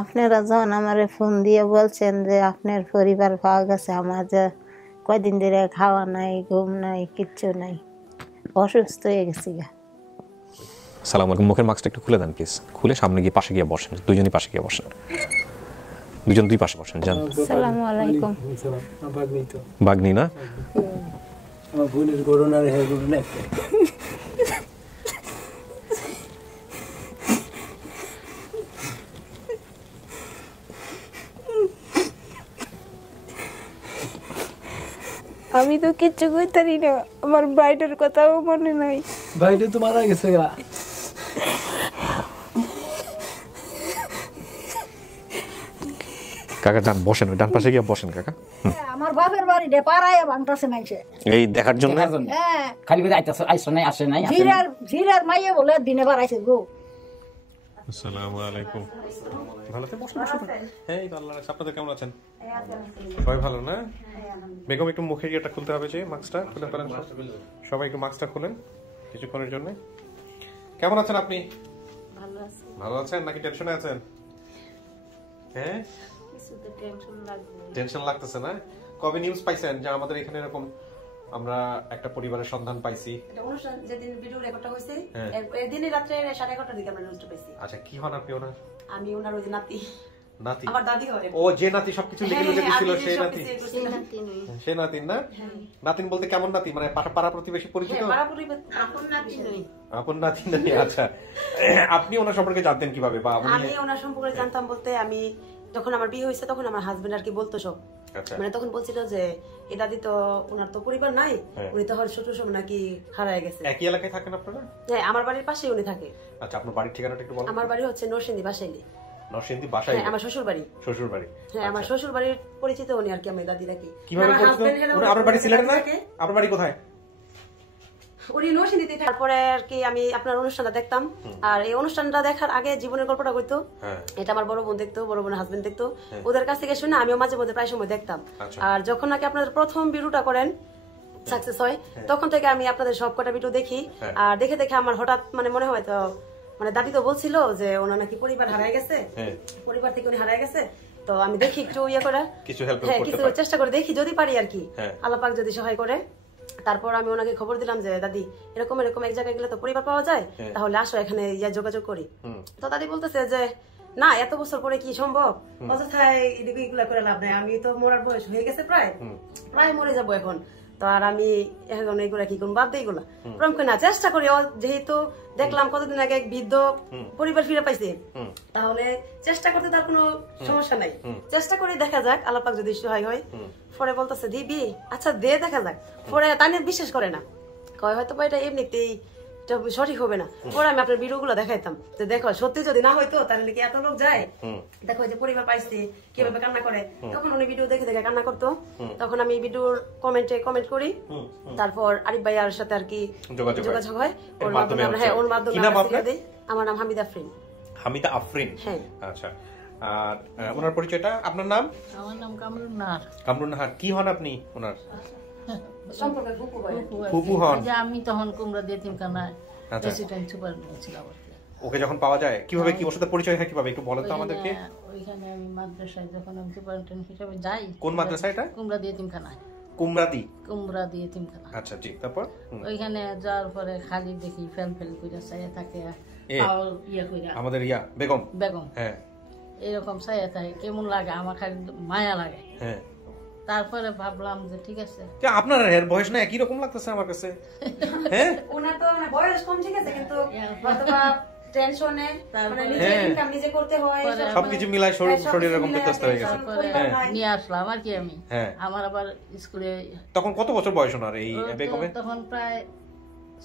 আপনারা যখন আমারে ফোন দিয়ে বলছেন যে আপনার পরিবার পাওয়া গেছে, আমার যে কয়দিন ধরে খাওয়া নাই, ঘুম নাই, কিচ্ছু নাই, অসুস্থ হয়ে গেছি গা। আসসালামু আলাইকুম। মুখের মাস্কটা একটু খুলে দেন প্লিজ। খুলে সামনে গিয়ে পাশে গিয়ে বসেন, দুজনই পাশে গিয়ে বসেন, দুজন দুই পাশে বসেন। যান। আসসালামু আলাইকুম। বাগনি না? আমার বোনের করোনার হ্যাঁ করোনা একটা। আমি তো কিচ্ছু কইতারি না, আমার বাইরের কথাও মনে নাই। বাইরে তো মারা গেছে গা। কাকা যান, বসেন, ওই ডান পাশে গিয়ে বসেন কাকা। আমার বাপের বাড়ি ডে পাড়ায় ভাঙতাছে মাইছে। এই দেখার জন্য হ্যাঁ, খালি করে আইতাছে, আইছো নাই, আসে নাই, জিরার মাইয়ে বলে দিনে বাড়াইছে গো। আসসালামু আলাইকুম। ভালো আছেন? বসুন বসুন। এই আল্লাহ রাখছে। আপনাদের কেমন আছেন? সবাই ভালো না? বেগম একটু মুখের ইয়েটা খুলতে হবে, যে মাস্কটা খুলে ফেলেন। সবাই একটু মাস্কটা খুলেন কিছুক্ষণের জন্য। কেমন আছেন আপনি? ভালো আছেন নাকি টেনশনে আছেন? হ্যাঁ, টেনশন লাগতেছে না? কবে নিউজ পাইছেন যে আমাদের এখানে এরকম আমরা একটা পরিবারের সন্ধান পাইছি? অনুষ্ঠান যেদিন ভিডিও রেকর্ডটা হইছে এই দিনই রাতে 11:30টার দিকে আমরা নিউজটা পাইছি। আচ্ছা, কি হন আপনি ওনার? আমি ওনার ওই নাতি। নাতি? আমার দাদি হয়। ও, যে নাতি সবকিছু লিখে লিখে দিছিল সেই নাতি? সেই নাতিন না? নাতিন বলতে কেমন নাতি? মানে পাড়া প্রতিবেশী পরিচিত? আপন নাতি নই। আপন নাতি নই। আচ্ছা, আপনি ওনার সম্পর্কে জানতেন কিভাবে? বা আমি ওনার সম্পর্কে জানতাম বলতে, আমি যখন আমার বিয়ে হয়েছে তখন আমার হাজবেন্ড আর কি বলতো সব। মানে তখন বলছিল যে এই দাদি তো ওনার তো পরিবার নাই, উনি তো হর শ্বশুর সব নাকি হারায় গেছে। একই এলাকায় থাকেন আপনারা? হ্যাঁ, আমার বাড়ির পাশেই উনি থাকে। আচ্ছা, আপনার বাড়ির ঠিকানাটা একটু বলুন। আমার বাড়ি হচ্ছে নরসিংদী বাসাইলি। নরসিংদী বাসাইলি? আমার শ্বশুর বাড়ি। শ্বশুর বাড়ি? হ্যাঁ, আমার শ্বশুর বাড়ির পরিচিত উনি আর কি, আমি দাদি রাখি। কিভাবে পরিচিত? আপনার বাড়ি সিলেটে না? আপনার বাড়ি কোথায়? উনি নরসিংদীতে। তারপরে আর কি আমি আপনার অনুষ্ঠানটা দেখতাম, আর এই অনুষ্ঠানটা দেখার আগে জীবনের গল্পটা কইতো, এটা আমার বড় বোন দেখতো, বড় বোনের হাজবেন্ড দেখতো, ওদের কাছ থেকে শুনে আমিও মাঝে মধ্যে প্রায় সময় দেখতাম। আর যখন নাকি আপনাদের প্রথম ভিডিওটা করেন সাকসেস হয়, তখন থেকে আমি আপনাদের সবকটা ভিডিও দেখি। আর দেখে দেখে আমার হঠাৎ মানে মনে হয় তো, মানে দাদি তো বলছিল যে ওনার নাকি পরিবার হারায় গেছে, পরিবার থেকে উনি হারায় গেছে, তো আমি দেখি একটু ইয়ে করে, হ্যাঁ কিছু চেষ্টা করে দেখি যদি পারি আর কি, আল্লাহ পাক যদি সহায় করে। তারপর আমি ওনাকে খবর দিলাম যে দাদি এরকম এরকম এক জায়গায় গেলে তো পরিবার পাওয়া যায়, তাহলে আসো এখানে ইয়া যোগাযোগ করি। তো দাদি বলতেছে যে না, এত বছর পরে কি সম্ভব, অযথায় এদিকে এগুলা করে লাভ নাই, আমি তো মরার বয়স হয়ে গেছে, প্রায় মরে যাবো এখন, তো আর আমি এখন এইগুলা কি করবো, বাদ দিয়ে এগুলা প্রম করে না, চেষ্টা করি। যেহেতু দেখলাম কতদিন আগে এক বৃদ্ধ পরিবার ফিরে পাইছে, তাহলে চেষ্টা করতে তার কোনো সমস্যা নাই, চেষ্টা করে দেখা যাক, আল্লাহ পাক যদি সহায় হয়। পরে বলতেছে দিবি, আচ্ছা দে দেখা যাক। পরে তানিয়া বিশ্বাস করে না, কয় হয়তো এটা এমনিতেই সঠিক হবে না। পরে আমি আপনার ভিডিও গুলো দেখাইতাম, তো দেখো সত্যি যদি না হয়তো তাহলে কি এত লোক যায়, দেখো যে পরিবার পাইছে কিভাবে কান্না করে, তখন উনি ভিডিও দেখে দেখে কান্না করতো, তখন আমি ভিডিওর কমেন্টে কমেন্ট করি, তারপর আরিফ ভাইয়ার সাথে আর কি যোগাযোগ হয়, ওর মাধ্যমে। হ্যাঁ, ওর মাধ্যমে। আমার নাম হামিদা আফরিন। হামিদা আফরিন? হ্যাঁ। আচ্ছা, আর ওনার পরিচয়টা? আপনার নাম? আমার নাম কামরুন নাহার। কামরুন নাহার। কি হন আপনি ওনার? সম্পর্কে ফুপু হন? আমি তখন কুমড়া দিয়ে তিনখানায় প্রেসিডেন্ট সুপারিনটেন্ডেন্ট ছিলাম। ওকে যখন পাওয়া যায় কিভাবে, কি ওর সাথে পরিচয় হয় কিভাবে, একটু বলেন তো আমাদেরকে। ওইখানে আমি মাদ্রাসায় যখন আমি সুপারিনটেন্ডেন্ট হিসেবে যাই। কোন মাদ্রাসা এটা? কুমড়া দিয়ে তিনখানায়। কুমড়া দিয়ে তিনখানা? আচ্ছা, জি। তারপর ওইখানে যাওয়ার পরে খালি দেখি ফেল করে চাইয়া থাকে, আমাদের ইয়া বেগম। হ্যাঁ, এরকম চাইয়া থাকে, কেমন লাগে, আমার খালি মায়া লাগে। হ্যাঁ, তারপরে ভাবলাম যে ঠিক আছে, আপনার এর বয়স না একই রকম লাগতেছে আমার কাছে। হ্যাঁ, ওনার তো বয়স কম, ঠিক আছে, কিন্তু অথবা টেনশনে মানে নিজে ইনকাম নিজে করতে হয়, সবকিছু মিলাই শরীর এরকম বিধ্বস্ত হয়ে গেছে। নিয়ে আসলাম আর কি আমি। আমার আবার স্কুলে তখন কত বছর বয়স ওনার এই বেগমের? তখন প্রায়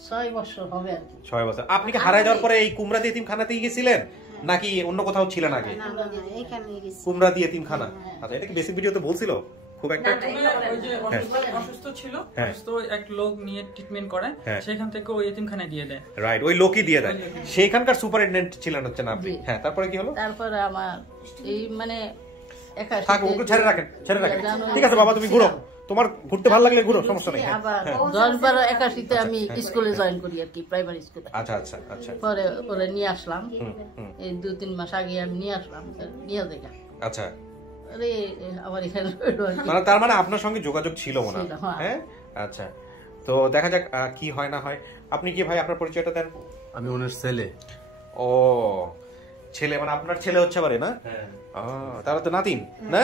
6 বছর হবে আর কি। 6 বছর। আপনি কি হারায় যাওয়ার পরে এই কুমড়া দিয়ে এতিমখানাতেই গেছিলেন নাকি অন্য কোথাও ছিলেন আগে? কুমড়া দিয়ে এতিমখানা। আচ্ছা, এটা কি বেসিক ভিডিওতে বলছিল? খুব একটা অসুস্থ ছিল, অসুস্থ এক লোক নিয়ে ট্রিটমেন্ট করে, সেখান থেকে ওই এতিমখানায় দিয়ে দেয়। রাইট, ওই লোকই দিয়ে দেয়। সেইখানকার সুপারিনটেন্ডেন্ট ছিলেন হচ্ছে না আপনি? হ্যাঁ, তারপরে কি হলো? তারপরে আমার এই মানে একা ছেড়ে রাখেন। ঠিক আছে বাবা, তুমি ঘুরো, তোমার ঘুরতে ভালো লাগলে ঘুরো, সমস্যা নেই। আবার 10-12-81 আমি স্কুলে জয়েন করি আর কি, প্রাইমারি স্কুলে। আচ্ছা আচ্ছা আচ্ছা। পরে নিয়ে আসলাম, এই 2-3 মাস আগে আমি নিয়ে আসলাম, নিয়ে দেখা। আচ্ছা, আরে আমার এখানে মানে তার মানে আপনার সঙ্গে যোগাযোগ ছিল মনে হয়, হ্যাঁ? আচ্ছা, তো দেখা যাক কি হয় না হয়। আপনি কি ভাই আপনার পরিচয়টা দেন? আমি ওনার ছেলে। ও ছেলে, মানে আপনার ছেলে হচ্ছে বারে না? তারা তো নাতিন না?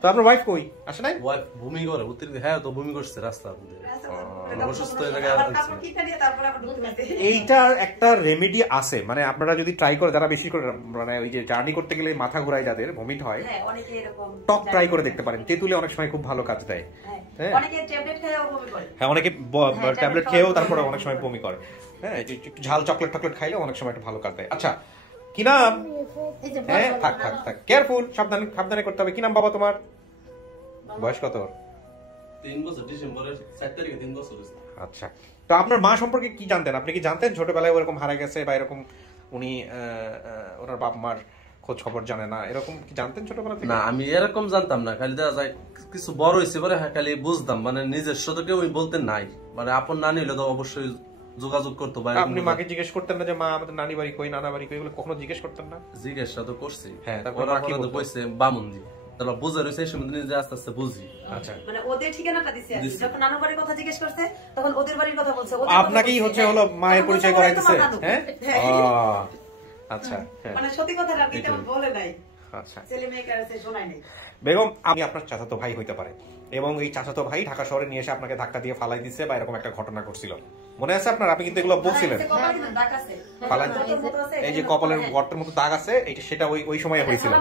তো আপনার ওয়াইফ কই, আসে নাই? ওয়াইফ ভূমি করে উত্তর, হ্যাঁ তো ভূমি করছে রাস্তা অসুস্থ হয়ে জায়গায়। এইটা একটা রেমেডি আছে, মানে আপনারা যদি ট্রাই করে, যারা বেশি করে মানে ওই যে জার্নি করতে গেলে মাথা ঘোরায়, যাদের ভমিট হয়, টক ট্রাই করে দেখতে পারেন। তেঁতুলে অনেক সময় খুব ভালো কাজ দেয়। হ্যাঁ, অনেকে ট্যাবলেট খেয়েও তারপরে অনেক সময় বমি করে। হ্যাঁ, একটু ঝাল চকলেট টকলেট খাইলে অনেক সময় একটু ভালো কাজ দেয়। আচ্ছা, কি নাম? হ্যাঁ, থাক থাক থাক, কেয়ারফুল, সাবধানে সাবধানে করতে হবে। কি নাম বাবা তোমার? বয়স কত? 3 বছর, ডিসেম্বরের 4 তারিখে 3 বছর। আচ্ছা, তো আপনার মা সম্পর্কে কি জানতেন? আপনি কি জানতেন ছোটবেলায় ওরকম হারা গেছে বা এরকম উনি ওনার বাপ মার খোঁজ খবর জানে না, এরকম কি জানতেন ছোটবেলা থেকে? না, আমি এরকম জানতাম না, খালি দেখা যায় কিছু বড় হয়েছে পরে খালি বুঝতাম, মানে নিজস্ব তো কেউ বলতে নাই, মানে আপন নানি হলে তো অবশ্যই যোগাযোগ করতো। আপনি মাকে জিজ্ঞেস করতেন না যে মা আমাদের নানি বাড়ি কই, নানা বাড়ি কই, এগুলো কখনো জিজ্ঞেস করতেন না? জিজ্ঞাসা তো করছি। হ্যাঁ, তারপর ওরা তো কইছে বামুন্দি, তাহলে বুঝে রয়েছে এই সময় নিজে আস্তে আস্তে বুঝি। আচ্ছা, মানে ওদের ঠিকানাটা দিছে, যখন নানু বাড়ির কথা জিজ্ঞেস করতে তখন ওদের বাড়ির কথা বলছে। আপনাকেই হচ্ছে হলো মায়ের পরিচয় করাইতেছে? হ্যাঁ, আচ্ছা, মানে সত্যি কথা আর এটা বলে নাই। আচ্ছা, ছেলে মেয়ে কাছে শোনাই নাই। বেগম, আমি আপনার চাচাতো ভাই হইতে পারে, এবং এই চাচাতো ভাই ঢাকা শহরে নিয়ে এসে আপনাকে ধাক্কা দিয়ে ফালাই দিচ্ছে বা এরকম একটা ঘটনা ঘটছিল, মনে আছে আপনার? আপনি কিন্তু এগুলো বলছিলেন। এই যে কপালের গর্তের মতো দাগ আছে, এইটা সেটা ওই সময় হয়েছিল।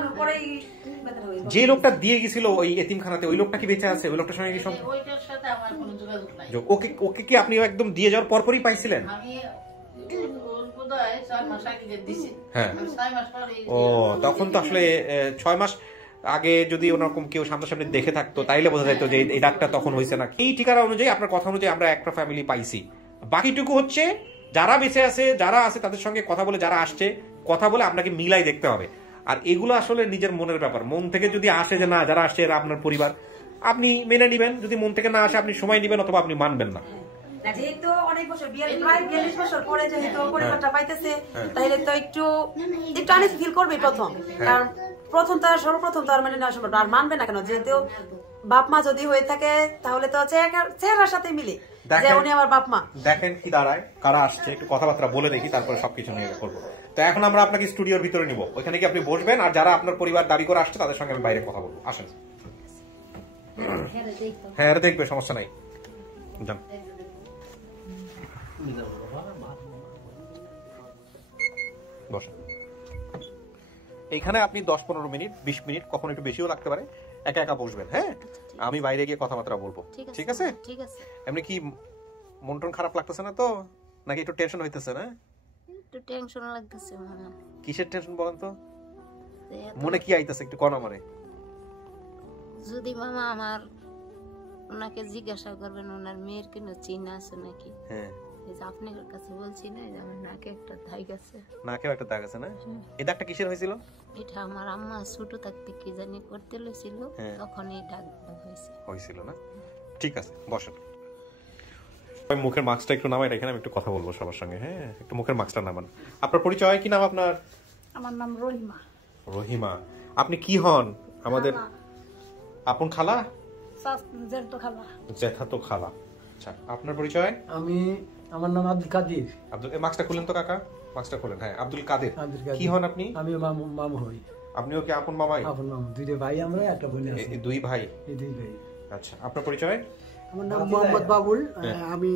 যে লোকটা দিয়ে গেছিল ওই এতিমখানাতে, ওই লোকটা কি বেঁচে আছে? ওই লোকটার সঙ্গে কি সব ওইটার সাথে আমার কোনো যোগাযোগ নাই। ওকে কি আপনি একদম দিয়ে যাওয়ার পরপরই পাইছিলেন? আমি বোধহয় 6 মাস আগে দিছি। হ্যাঁ, 6 মাস পরে। ও তখন তো আসলে 6 মাস আগে যদি ওরকম কেউ সামনাসামনি দেখে থাকতো তাইলে বোঝা যেত যে এই ডাকটা তখন হয়েছে না। এই ঠিকানা অনুযায়ী, আপনার কথা অনুযায়ী আমরা একটা ফ্যামিলি পাইছি। বাকিটুকু হচ্ছে যারা বেঁচে আছে, যারা আছে তাদের সঙ্গে কথা বলে, যারা আসছে কথা বলে আপনাকে মিলাই দেখতে হবে। আর এগুলো আসলে নিজের মনের ব্যাপার। মন থেকে যদি আসে যে না যারা আসছে এরা আপনার পরিবার, আপনি মেনে নিবেন। যদি মন থেকে না আসে আপনি সময় নিবেন, অথবা আপনি মানবেন না। যেহেতু অনেক বছর, প্রায় 42 বছর পরে যেহেতু পরিবারটা পাইতেছে, তাহলে তো একটু আনিস ফিল করবে প্রথম। কারণ সর্বপ্রথম তার মানে নেওয়া সম্ভব, আর মানবে না কেন? যেহেতু বাপ মা যদি হয়ে থাকে তাহলে তো চেহারার সাথে মিলে যে উনি আমার বাপ মা। দেখেন কি দাঁড়ায়, কারা আসছে, একটু কথাবার্তা বলে দেখি, তারপরে সবকিছু নিয়ে করবো। তো এখন আমরা আপনাকে স্টুডিওর ভিতরে নিব, ওইখানে কি আপনি বসবেন, আর যারা আপনার পরিবার দাবি করে আসছে তাদের সঙ্গে আমি বাইরে কথা বলবো। আসেন। হ্যাঁ, এটা দেখবে, সমস্যা নাই, যান। বসেন। এইখানে আপনি 10-15 মিনিট, 20 মিনিট, কখনো একটু বেশিও লাগতে পারে, একা একা বসবেন। হ্যাঁ, আমি বাইরে গিয়ে কথাবার্তা বলবো, ঠিক আছে? ঠিক আছে। এমনি কি মন টন খারাপ লাগতেছে না তো, নাকি একটু টেনশন হইতেছে? না, একটু টেনশন লাগতেছে। কিসের টেনশন বলেন তো? মনে কি আইতেছে একটু কোন আমারে? যদি মামা আমার ওনাকে জিজ্ঞাসা করবেন ওনার মেয়ের কোনো চিহ্ন আছে নাকি। হ্যাঁ, আপনার কাছে বলছি না যে আমার নাকে একটা দাগ আছে। নাকেও একটা দাগ আছে না? এই দাগটা কিসের হয়েছিল? এটা আমার আম্মা ছোট থাকতে কি জানি করতে লইছিল, তখন এই দাগটা হয়েছিল না? ঠিক আছে, বসেন। মুখের মাস্কটা একটু নামাই, এখানে আমি একটু কথা বলবো সবার সঙ্গে। হ্যাঁ, একটু মুখের মাস্কটা নামান। আপনার পরিচয় কি নাম আপনার? আমার নাম রহিমা। রহিমা, আপনি কি হন? আমাদের আপন খালা? জ্যাঠাতো খালা। আচ্ছা, আপনার পরিচয়? আমার নাম আব্দুল কাদের। মাস্কটা খুলেন তো কাকা, মাস্কটা খুলেন। হ্যাঁ, আব্দুল কাদের। কি হন আপনি? আমি মামু হই। আপনিও কি আপন মামাই? আপন মামু, দুইটা ভাই আমরা, একটা বোন আছে। দুই ভাই? এই দুই ভাই। আচ্ছা, আপনার পরিচয়? আমার নাম মোহাম্মদ বাবুল, আমি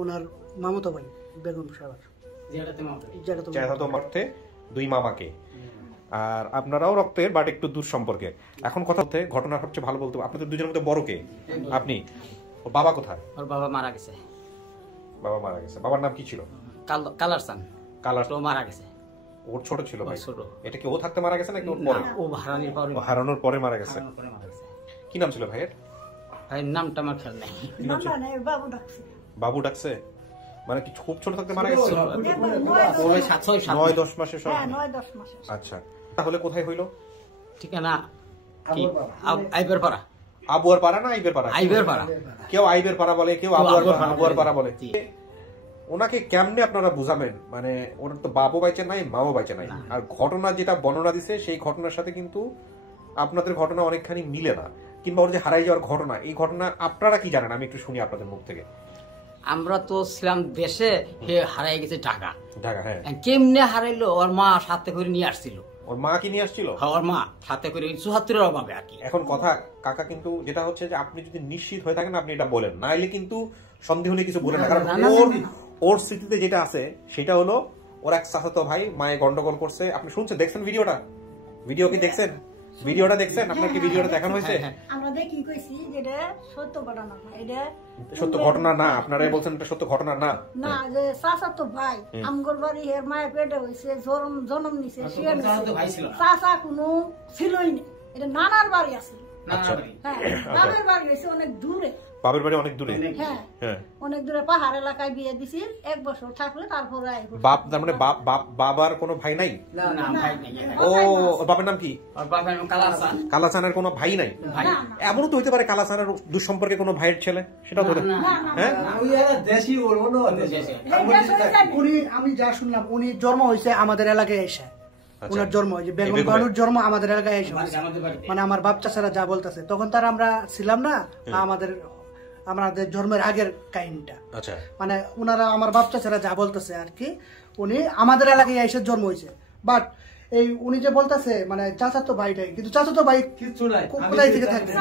ওনার মামাতো ভাই বেগম সাহেবের। জ্যাঠাতো অর্থে দুই মামাকে। আর আপনারাও রক্তের, বাট একটু দূর সম্পর্কে। এখন কথা হচ্ছে, ঘটনা সবচেয়ে ভালো বলতে, আপনাদের দুজনের মধ্যে বড় কে? আপনি। ওর বাবা কোথায়? ওর বাবা মারা গেছে। বাবা মারা গেছে। বাবার নাম কি ছিল? কালারসান। কালারসান মারা গেছে। ওর ছোট ছিল ভাই? ছোট। এটা কি ও থাকতে মারা গেছে নাকি ওর পরে? ও হারানোর পরে মারা গেছে। কি নাম ছিল ভাইয়ের? ভাইয়ের নামটা আমার খেয়াল নাই। বাবু ডাকছে। বাবু ডাকছে? মানে কি খুব ছোট থাকতে মারা গেছে? 9-10 মাসে সব? 9-10 মাসে। আচ্ছা, তাহলে কোথায় হইলো? ঠিকানা কি? আইবের পাড়া। আবুয়ার পাড়া না আইবের পাড়া? আইবের পাড়া। কেউ আইবের পাড়া বলে, কেউ আবুয়ার পাড়া বলে। ওনাকে কেমনে আপনারা বুঝাবেন? মানে ওর তো বাবু বাইচে নাই, মাও বাইচে নাই, আর ঘটনা যেটা বর্ণনা দিছে সেই ঘটনার সাথে কিন্তু আপনাদের ঘটনা অনেকখানি মিলে না, কিংবা ওর যে হারাই যাওয়ার ঘটনা, এই ঘটনা আপনারা কি জানেন? আমি একটু শুনি আপনাদের মুখ থেকে। আমরা তো ছিলাম দেশে, হে হারাই গেছে ঢাকা। ঢাকা, হ্যাঁ। কেমনে হারাইলো? ওর মা সাথে করে নিয়ে আসছিল। ওর মা কি নিয়ে আসছিল? হ্যাঁ, ওর মা সাথে করে ৭৪-এর অভাবে আর কি। এখন কথা কাকা, কিন্তু যেটা হচ্ছে যে আপনি যদি নিশ্চিত হয়ে থাকেন আপনি এটা বলেন, না এলে কিন্তু সন্দেহ নিয়ে কিছু বলেন না, কারণ ওর স্মৃতিতে যেটা আছে সেটা হলো ওর এক চাচাতো ভাই মায়ে গন্ডগোল করছে। আপনি শুনছেন, দেখছেন ভিডিওটা? ভিডিও কি দেখছেন? ভিডিওটা দেখছেন? আপনার কি ভিডিওটা দেখানো হয়েছে? আমরা দেখি কইছি যে এটা সত্য ঘটনা না, এটা সত্য ঘটনা না। আপনারা বলছেন এটা সত্য ঘটনা না? না, যে চাচাতো ভাই আমগর বাড়ি এর মায়ের পেটে হইছে, জন্ম নিছে, চাচা কোনো ছিলই না, এটা নানার বাড়ি আছে। বাপের বাড়ি হইছে অনেক দূরে। বাপের বাড়ি অনেক দূরে? হ্যাঁ, অনেক দূরে পাহাড় এলাকায় বিয়ে দিছিল। 1 বছর থাকলে তারপরে বাপ, তার মানে বাবার কোনো ভাই নাই? ও, বাপের নাম কি? কালাচানের কোনো ভাই নাই? এমনও তো হইতে পারে কালাচানের দুঃসম্পর্কে কোনো ভাইয়ের ছেলে, সেটাও তো। হ্যাঁ, আমি যা শুনলাম, উনি জন্ম হয়েছে আমাদের এলাকায় এসে, ওনার জন্ম হয়েছে বেগম বানুর জন্ম আমাদের এলাকায় এসে, মানে আমার বাপ চাচারা যা বলতেছে, তখন তার আমরা ছিলাম না, আমাদের জন্মের আগের কাহিনীটা। মানে উনারা আমার বাপ চাচারা যা বলতেছে আর কি, উনি আমাদের এলাকায় এসে জন্ম হয়েছে। বাট এই উনি যে বলতেছে মানে চাচাতো ভাইটাই, কিন্তু চাচাতো ভাই কোথায় থেকে থাকবে?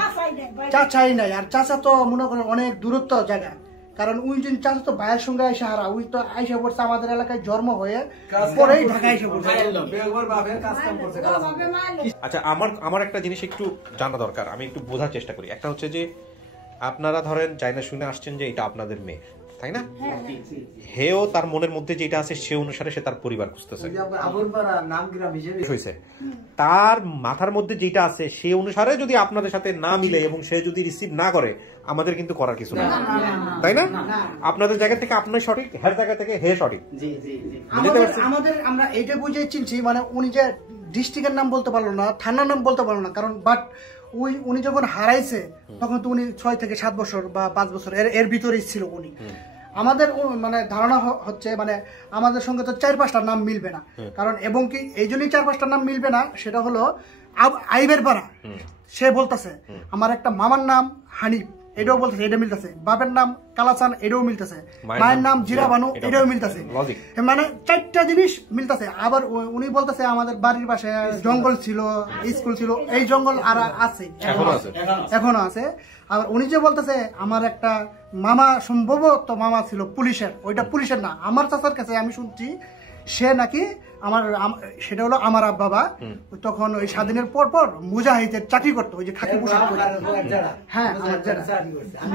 চাচাই নাই, আর চাচা তো মনে করেন অনেক দূরত্ব জায়গা, কারণ উনি যদি চাচাতো ভাইয়ের সঙ্গে এসে হারা, উনি তো আইসা পড়ছে আমাদের এলাকায় জন্ম হয়ে, পরেই ঢাকায় এসে পড়ছে। আচ্ছা, আমার একটা জিনিস একটু জানা দরকার, আমি একটু বোঝার চেষ্টা করি। একটা হচ্ছে যে আপনারা ধরেন জানা শুনে আসছেন যে এটা আপনাদের মেয়ে, তাই না? হেও তার মনের মধ্যে যেটা আছে সে অনুসারে সে তার পরিবার খুঁজতেছে, তার মাথার মধ্যে যেটা আছে সে অনুসারে যদি আপনাদের সাথে না মিলে এবং সে যদি রিসিভ না করে, আমাদের কিন্তু করার কিছু না, তাই না? আপনাদের জায়গা থেকে আপনার সঠিক, হের জায়গা থেকে হে সঠিক। আমাদের আমরা এইটা বুঝে চিনছি, মানে উনি যে ডিস্ট্রিক্টের নাম বলতে পারলো না, থানার নাম বলতে পারলো না, কারণ বাট উনি যখন হারাইছে তখন তো উনি 6 থেকে 7 বছর বা 5 বছর এর ভিতরেই ছিল উনি। আমাদের মানে ধারণা হচ্ছে মানে আমাদের সঙ্গে তো 4-5টা নাম মিলবে না, কারণ এবং কি এই জন্যই 4-5টা নাম মিলবে না, সেটা হলো আইবের পাড়া সে বলতেছে, আমার একটা মামার নাম হানিফ, এটাও বলতেছে, এটা মিলতেছে। বাপের নাম কালাচান, এটাও মিলতেছে। মায়ের নাম জিরা বানু, এটাও মিলতেছে। মানে 4টা জিনিস মিলতেছে। আবার উনি বলতেছে আমাদের বাড়ির পাশে জঙ্গল ছিল, স্কুল ছিল, এই জঙ্গল আর আছে, এখনো আছে। আর উনি যে বলতেছে আমার একটা মামা, সম্ভবত মামা ছিল পুলিশের, ওইটা পুলিশের না, আমার চাচার কাছে আমি শুনছি সে নাকি আমার, সেটা হলো আমার বাবা তখন ওই স্বাধীনের পর মুজাহিদের চাকরি করতো, ওই যে খাকি পোশাক পরে। হ্যাঁ,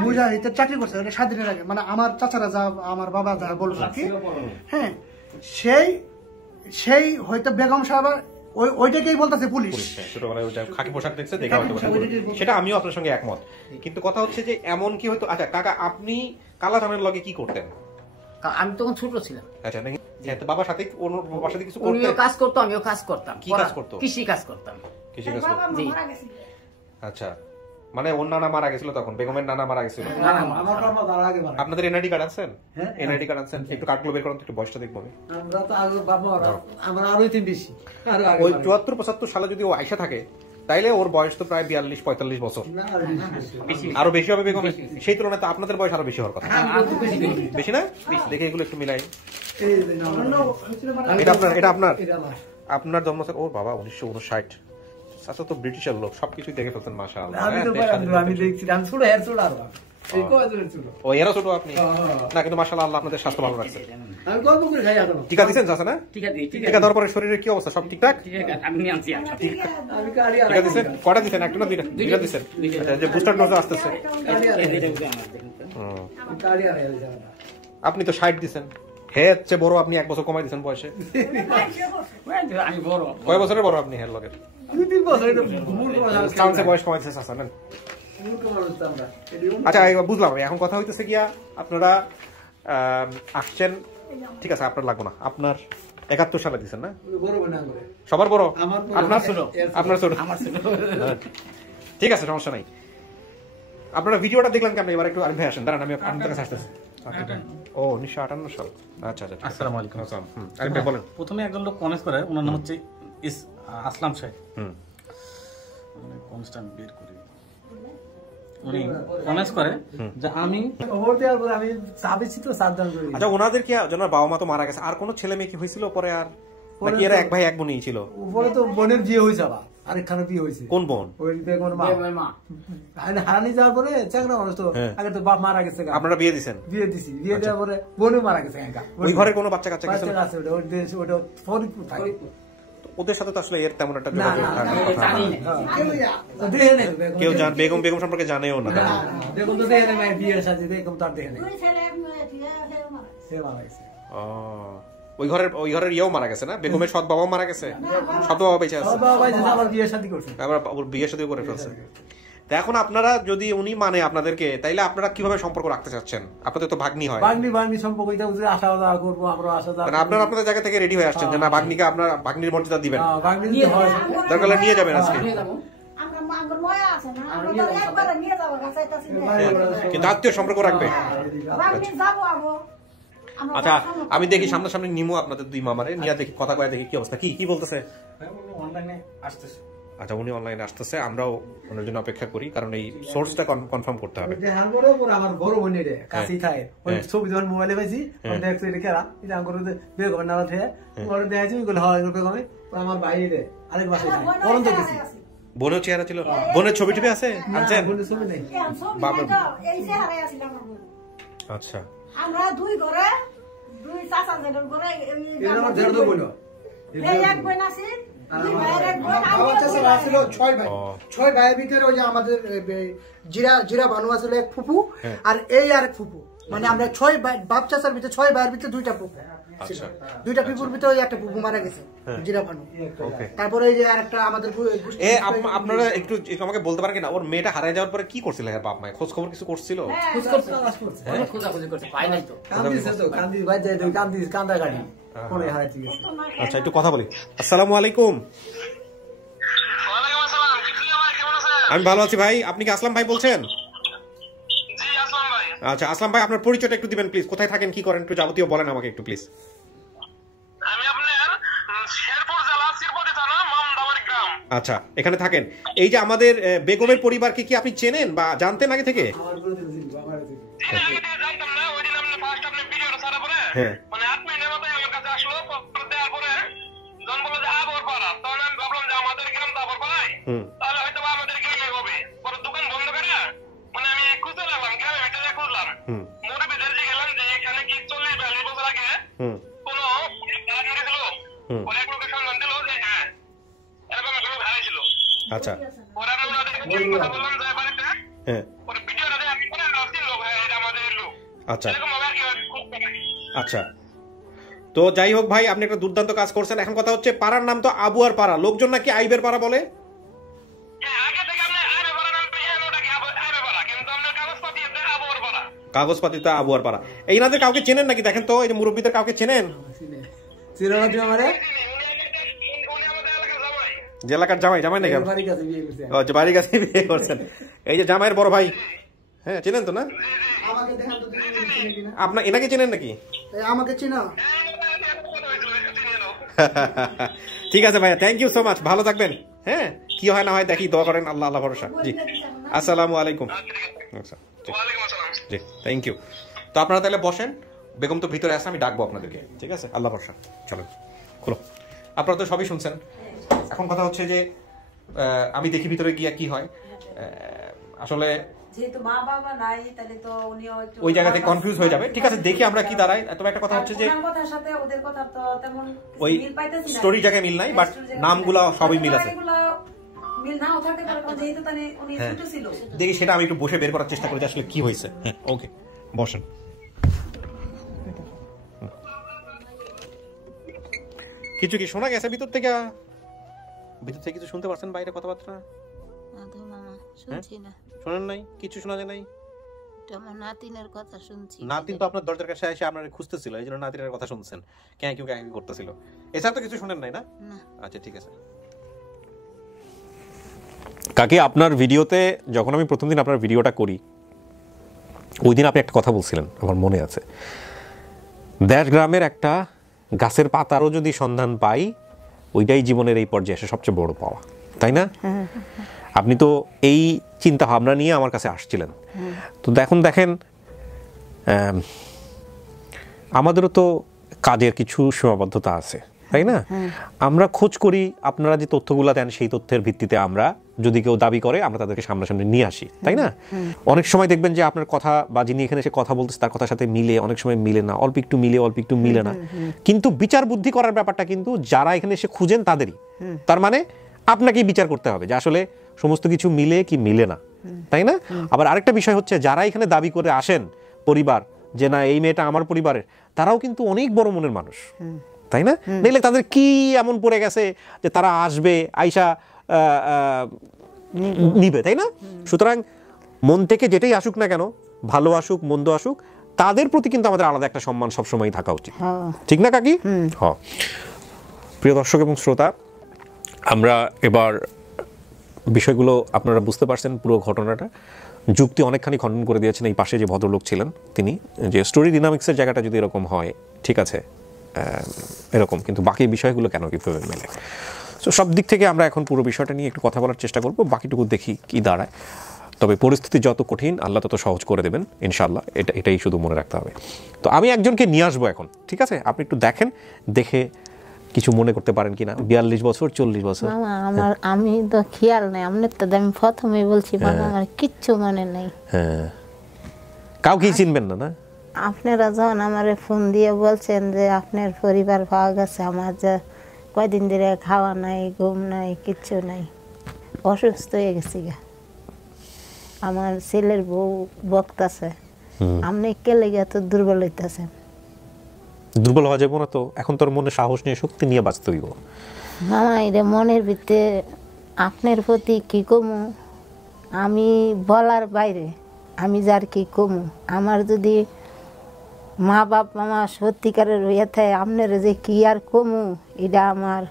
মুজাহিদের চাকরি করছে স্বাধীনের আগে, মানে আমার চাচারা যা, আমার বাবা যা বলবো আর কি। হ্যাঁ, সেই হয়তো বেগম সাহেব ওইটাকেই বলতেছে পুলিশ, ছোটবেলায় খাকি পোশাক দেখছে, দেখে সেটা আমিও আপনার সঙ্গে একমত। কিন্তু কথা হচ্ছে যে এমন কি হয়তো। আচ্ছা কাকা, আপনি কালাচানের লগে কি করতেন? আমি তখন ছোট ছিলাম। আচ্ছা, বাবার সাথে কিছু কাজ করতো, আমিও কাজ করতাম। কি কাজ করতো? কৃষি কাজ করতাম। কৃষি কাজ? আচ্ছা, মানে ওর নানা মারা গেছিল তখন, বেগমের নানা মারা গেছিল। আপনাদের এনআইডি কার্ড আছেন? এনআইডি কার্ড আছেন? একটু কার্ডগুলো বের করুন, একটু বয়সটা দেখবো। ওই 74-75 সালে যদি ও আইসা থাকে তাইলে ওর বয়স তো প্রায় 42-45 বছর, আরো বেশি হবে বেগমের। সেই তুলনায় তো আপনাদের বয়স আরো বেশি হওয়ার কথা, বেশি না? দেখে এগুলো একটু মিলাই। এটা আপনার জন্ম স্যার? ও বাবা, 1959। আচ্ছা, তো ব্রিটিশের লোক, সবকিছুই দেখে ফেলছেন মাশাআল্লাহ। আমি দেখছি, আমি ছোট, এর ছোট আরো। ও এরা ছোট আপনি না, কিন্তু মাশাআল্লাহ আল্লাহ আপনাদের স্বাস্থ্য ভালো রাখছে। আমি গল্প করে খাই এখন। টিকা দিবেন চাচা না? টিকা দেওয়ার পরে শরীরের কি অবস্থা? সব ঠিকঠাক? আমি আনছি। টিকা দিবেন? কয়টা দিবেন? একটা না দুইটা? দুইটা দিবেন। আচ্ছা, যে বুস্টার ডোজ আসতেছে। আপনি তো 60 দিবেন, হে হচ্ছে বড়, আপনি 1 বছর কমাই দিবেন বয়সে। আমি বড়। কয় বছরের বড় আপনি হের লগের? আমি 3 বছর। চান্সে বয়স কমাই দিয়েছে চাচা নেন। আচ্ছা, বুঝলাম। এখন কথা হইতেছে গিয়া আপনারা আসছেন, ঠিক আছে, আপনার লাগবো না। আপনার 71 সালে দিচ্ছেন না? সবার বড়? আপনার ছোট? আপনার ছোট, ঠিক আছে, সমস্যা নাই। আপনারা ভিডিওটা দেখলেন কেমন? এবার একটু আরেক ভাই আসেন, দাঁড়ান আমি আপনাদের কাছে আসতেছি। ও 1958 সাল। আচ্ছা আচ্ছা, আসসালামু আলাইকুম। আরেক ভাই বলেন। প্রথমে একজন লোক কমেন্ট করে, ওনার নাম হচ্ছে আসলাম সাহেব। কমেন্টটা আমি বের করি। উনি কমেন্ট করে যে আমি চাবিছি তো সাবধান করি। আচ্ছা, ওনাদের কি ওনার বাবা মা তো মারা গেছে, আর কোন ছেলে মেয়ে কি হয়েছিল পরে? আর নাকি এরা এক ভাই এক বোনই ছিল? উপরে তো বোনের বিয়ে হয়েছে, আবার আরেকখানে বিয়ে হয়েছে। কোন বোন? ওই বেগমের মা। হারানি যাওয়ার পরে চাকরা মানুষ তো, আগে তো বাপ মারা গেছে। আপনারা বিয়ে দিছেন? বিয়ে দিছি, বিয়ে দেওয়ার পরে বোনও মারা গেছে। ওই ঘরে কোনো বাচ্চা কাচ্চা গেছে? ওটা ফরিদপুর থাকে। ওদের সাথে তো আসলে এর তেমন একটা যোগাযোগ থাকার কথা না। কেউ বেগম সম্পর্কে জানেও না। বেগম তো দেখে নেই, বিয়ের সাথে বেগম তার দেখে নেই। ওই ঘরের ইয়েও মারা গেছে না? বেগমের সৎ বাবাও মারা গেছে? সৎ বাবা বেঁচে আছে? আবার বিয়ে শাদী করছে, আবার বিয়ে শাদী করে ফেলছে। এখন আপনারা যদি উনি মানে আপনাদেরকে, তাইলে আপনারা কিভাবে সম্পর্ক রাখতে চাচ্ছেন? আপনাদের তো ভাগ্নি হয়। ভাগ্নি সম্পর্ক আসা যাওয়া করবো, আমরা আসা যাওয়া। মানে আপনারা আপনাদের জায়গা থেকে রেডি হয়ে আসছেন যে না, ভাগ্নিকে আপনার ভাগ্নির মর্যাদা দিবেন, দরকার হলে নিয়ে যাবেন আজকে। কিন্তু আত্মীয় সম্পর্ক রাখবে। আচ্ছা, আমি দেখি সামনাসামনি নিমো আপনাদের দুই মামারে, নিয়ে দেখি কথা কয়ে দেখি কি অবস্থা। কি বলতেছে? অনলাইনে আসতেছে। আচ্ছা, উনি অনলাইনে আসতেছে, আমরাও ওনার জন্য অপেক্ষা করি, কারণ এই সোর্সটা কনফার্ম করতে হবে। আমার বড় বোনের কাছেই থাকে, ওই ছবি যখন মোবাইলে পাইছি, দেখছো এটা কেরা, এটা আমার বেগমের নাম থেকে ওরা দেখাচ্ছি, ওইগুলো হয় বেগমে। আমার বাইরে আরেক বাসায় পরন্ত গেছি। বোনের চেহারা ছিল? বোনের ছবি টবি আছে? আনছেন? বোনের ছবি নেই। আচ্ছা, আমরা দুই ঘরে, দুই চাচা জেঠের ঘরে, আমার দেড় বোন, এক বোন আছে, দুই ভাইয়ের এক বোন। আমার চাচা ছিল 6 ভাই। 6 ভাইয়ের ভিতরে ওই যে আমাদের জিরা বানু আছিল এক ফুফু, আর এই আরেক ফুফু। মানে আমরা 6 ভাই, বাপ চাচার ভিতরে 6 ভাইয়ের ভিতরে 2টা ফুফু। আচ্ছা, 2টা ফুফুর ভিতরে ওই একটা ফুফু মারা গেছে, জিরা বানু। তারপরে এই যে আরেকটা আমাদের আপনারা একটু আমাকে বলতে পারেন কিনা, ওর মেয়েটা হারিয়ে যাওয়ার পরে কি করছিল এর বাপ মা? খোঁজ খবর কিছু করছিল? খোঁজাখুঁজি করছে, পাই নাই তো। কান্দা গাড়ি পরে হারাইতে গেছে। আচ্ছা, একটু কথা বলি। আসসালামু আলাইকুম। আমি ভালো আছি ভাই, আপনি কি আসলাম ভাই বলছেন? আচ্ছা আসলাম ভাই, আপনার পরিচয়টা একটু দিবেন প্লিজ, কোথায় থাকেন, কি করেন, একটু যাবতীয় বলেন আমাকে একটু প্লিজ। আমি আপনার শেরপুর জেলা শিরপতি থানা মামদাবাড়ি গ্রাম। আচ্ছা, এখানে থাকেন। এই যে আমাদের বেগমের পরিবারকে কি আপনি চেনেন বা জানতেন আগে থেকে? জানতাম না, ওই দিন আপনি ফার্স্ট আপনি ভিডিওটা ছাড়া পরে মানে 8 মিনিটের মধ্যে আমার কাছে আসলো, দেওয়ার পরে যখন বললো যে আবর পাড়া, তখন আমি ভাবলাম যে আমাদের গ্রাম তো আবর পাড়ায়, তাহলে হয়তো আমাদের গ্রামে হবে। পরে দোকান বন্ধ করে মানে আমি খুঁজতে লাগলাম, গ্রামে ভিতরে খুঁজলাম, মুরব্বীদের যে গেলাম যে এখানে কি 40-42 বছর আগে কোন পরে এক লোকের সন্ধান দিল যে হ্যাঁ এরকম একটা লোক হারাইছিল। আচ্ছা, পরে আমি ওনাদেরকে কথা বললাম যে বাড়িতে, পরে ভিডিওটা দেখে আমি পরে আসছি লোক, হ্যাঁ এটা আমাদের লোক। আচ্ছা এরকম ভাবে আর কি খুঁজতে পারি। আচ্ছা, তো যাই হোক ভাই, আপনি একটা দুর্দান্ত কাজ করছেন। এখন কথা হচ্ছে, পাড়ার নাম তো আবুয়ার পাড়া, লোকজন নাকি আইবের পাড়া বলে। কাগজপাতিতে আবুয়ার পাড়া। এইনাদের কাউকে চেনেন নাকি? দেখেন তো, এই যে মুরব্বীদের কাউকে চেনেন? যে এলাকার জামাই নাকি? বাড়ির কাছে বিয়ে করছেন। এই যে জামাইয়ের বড় ভাই, হ্যাঁ চেনেন তো না? আপনার এনাকে চেনেন নাকি? আমাকে চিনা। ঠিক আছে ভাইয়া, থ্যাংক ইউ সো মাচ, ভালো থাকবেন। হ্যাঁ, কি হয় না হয় দেখি, দোয়া করেন, আল্লাহ আল্লাহ ভরসা। জি, আসসালামু আলাইকুম। আচ্ছা জি, থ্যাংক ইউ। তো আপনারা তাহলে বসেন, বেগম তো ভিতরে আসে, আমি ডাকবো আপনাদেরকে। ঠিক আছে, আল্লাহ ভরসা। চলো খোলো। আপনারা তো সবই শুনছেন। এখন কথা হচ্ছে যে আমি দেখি ভিতরে গিয়া কি হয়। আসলে যেহেতু মা বাবা নাই, তাহলে তো উনিও একটু ওই জায়গাতে কনফিউজ হয়ে যাবে। ঠিক আছে, দেখি আমরা কি দাঁড়াই। তবে একটা কথা হচ্ছে যে কথার সাথে ওদের কথা তো তেমন ওই মিল পাইতেছি না, স্টোরি জায়গায় মিল নাই, বাট নামগুলো সবই মিল আছে। মিল নাও থাকতে পারে, কারণ যেহেতু তানে উনি ছোট ছিল। দেখি সেটা আমি একটু বসে বের করার চেষ্টা করি যে আসলে কি হয়েছে। হ্যাঁ, ওকে, বসেন। কিছু কি শোনা গেছে ভিতর থেকে? কিছু শুনতে পারছেন বাইরে কথাবার্তা? শুনছি না। শোনেন নাই? কিছু শোনা যায় নাই? আমার নাতিনের কথা শুনছি। নাতিন তো আপনার দরজার কাছে এসে আপনার খুঁজতেছিল, এই জন্য নাতিনের কথা শুনছেন, কেউ করতেছিল। এছাড়া তো কিছু শুনেন নাই না? আচ্ছা ঠিক আছে। কাকি আপনার ভিডিওতে যখন আমি প্রথম দিন আপনার ভিডিওটা করি, ওই দিন আপনি একটা কথা বলছিলেন, আমার মনে আছে, দেশ গ্রামের একটা গাছের পাতারও যদি সন্ধান পাই, ওইটাই জীবনের এই পর্যায়ে এসে সবচেয়ে বড় পাওয়া, তাই না? আপনি তো এই চিন্তা ভাবনা নিয়ে আমার কাছে আসছিলেন। তো এখন দেখেন, আমাদেরও তো কাজের কিছু সীমাবদ্ধতা আছে, তাই না? আমরা খোঁজ করি, আপনারা যে তথ্যগুলো দেন সেই তথ্যের ভিত্তিতে আমরা, যদি কেউ দাবি করে, আমরা তাদেরকে সামনাসামনি নিয়ে আসি, তাই না? অনেক সময় দেখবেন যে আপনার কথা বা যিনি এখানে এসে কথা বলতেছে তার কথার সাথে মিলে, অনেক সময় মিলে না, অল্প একটু মিলে, অল্প একটু মিলে না। কিন্তু বিচার বুদ্ধি করার ব্যাপারটা কিন্তু যারা এখানে এসে খুঁজেন তাদেরই। তার মানে আপনাকেই বিচার করতে হবে যে আসলে সমস্ত কিছু মিলে কি মিলে না, তাই না? আবার আরেকটা বিষয় হচ্ছে, যারা এখানে দাবি করে আসেন পরিবার, যে না এই মেয়েটা আমার পরিবারের, তারাও কিন্তু অনেক বড় মনের মানুষ, তাই না? দেখলে তাদের কি এমন পড়ে গেছে যে তারা আসবে, আইসা নিবে, তাই না? সুতরাং মন থেকে যেটাই আসুক না কেন, ভালো আসুক মন্দ আসুক, তাদের প্রতি কিন্তু আমাদের আলাদা একটা সম্মান সবসময় থাকা উচিত, ঠিক না কাকি? হ্যাঁ। প্রিয় দর্শক এবং শ্রোতা, আমরা এবার বিষয়গুলো আপনারা বুঝতে পারছেন, পুরো ঘটনাটা যুক্তি অনেকখানি খণ্ডন করে দিয়েছেন এই পাশে যে ভদ্রলোক ছিলেন তিনি, যে স্টোরি ডিনামিক্সের জায়গাটা যদি এরকম হয়, ঠিক আছে, এরকম, কিন্তু বাকি বিষয়গুলো কেন কীভাবে মেলে। সো সব দিক থেকে আমরা এখন পুরো বিষয়টা নিয়ে একটু কথা বলার চেষ্টা করব, বাকিটুকু দেখি কি দাঁড়ায়। তবে পরিস্থিতি যত কঠিন, আল্লাহ তত সহজ করে দেবেন ইনশাআল্লাহ, এটাই শুধু মনে রাখতে হবে। তো আমি একজনকে নিয়ে আসবো এখন, ঠিক আছে? আপনি একটু দেখেন, দেখে কিছু মনে করতে পারেন কিনা। 42 বছর 40 বছর আমি তো খেয়াল নাই, আপনার তো আমি প্রথমে বলছি বাবা আমার কিচ্ছু মনে নাই। হ্যাঁ, কাউকে চিনবেন না? না, আপনারা যখন আমার ফোন দিয়ে বলছেন যে আপনার পরিবার পাওয়া গেছে, আমার যে কয়দিন ধরে খাওয়া নাই, ঘুম নাই, কিচ্ছু নাই, অসুস্থ হয়ে গেছি গা। আমার ছেলের বউ বকতাছে, আপনি কে লেগে এত দুর্বল হইতেছেন। দুর্বল হওয়া যাবো না তো, এখন তোর মনে সাহস নিয়ে শক্তি নিয়ে বাঁচতে হইব। মামা এটা মনের ভিতরে আপনার প্রতি কি কমু, আমি বলার বাইরে, আমি যার কি কমু। আমার যদি মা বাপ মামা সত্যিকারের হইয়া থাকে, আপনার যে কি আর কমু, এটা আমার।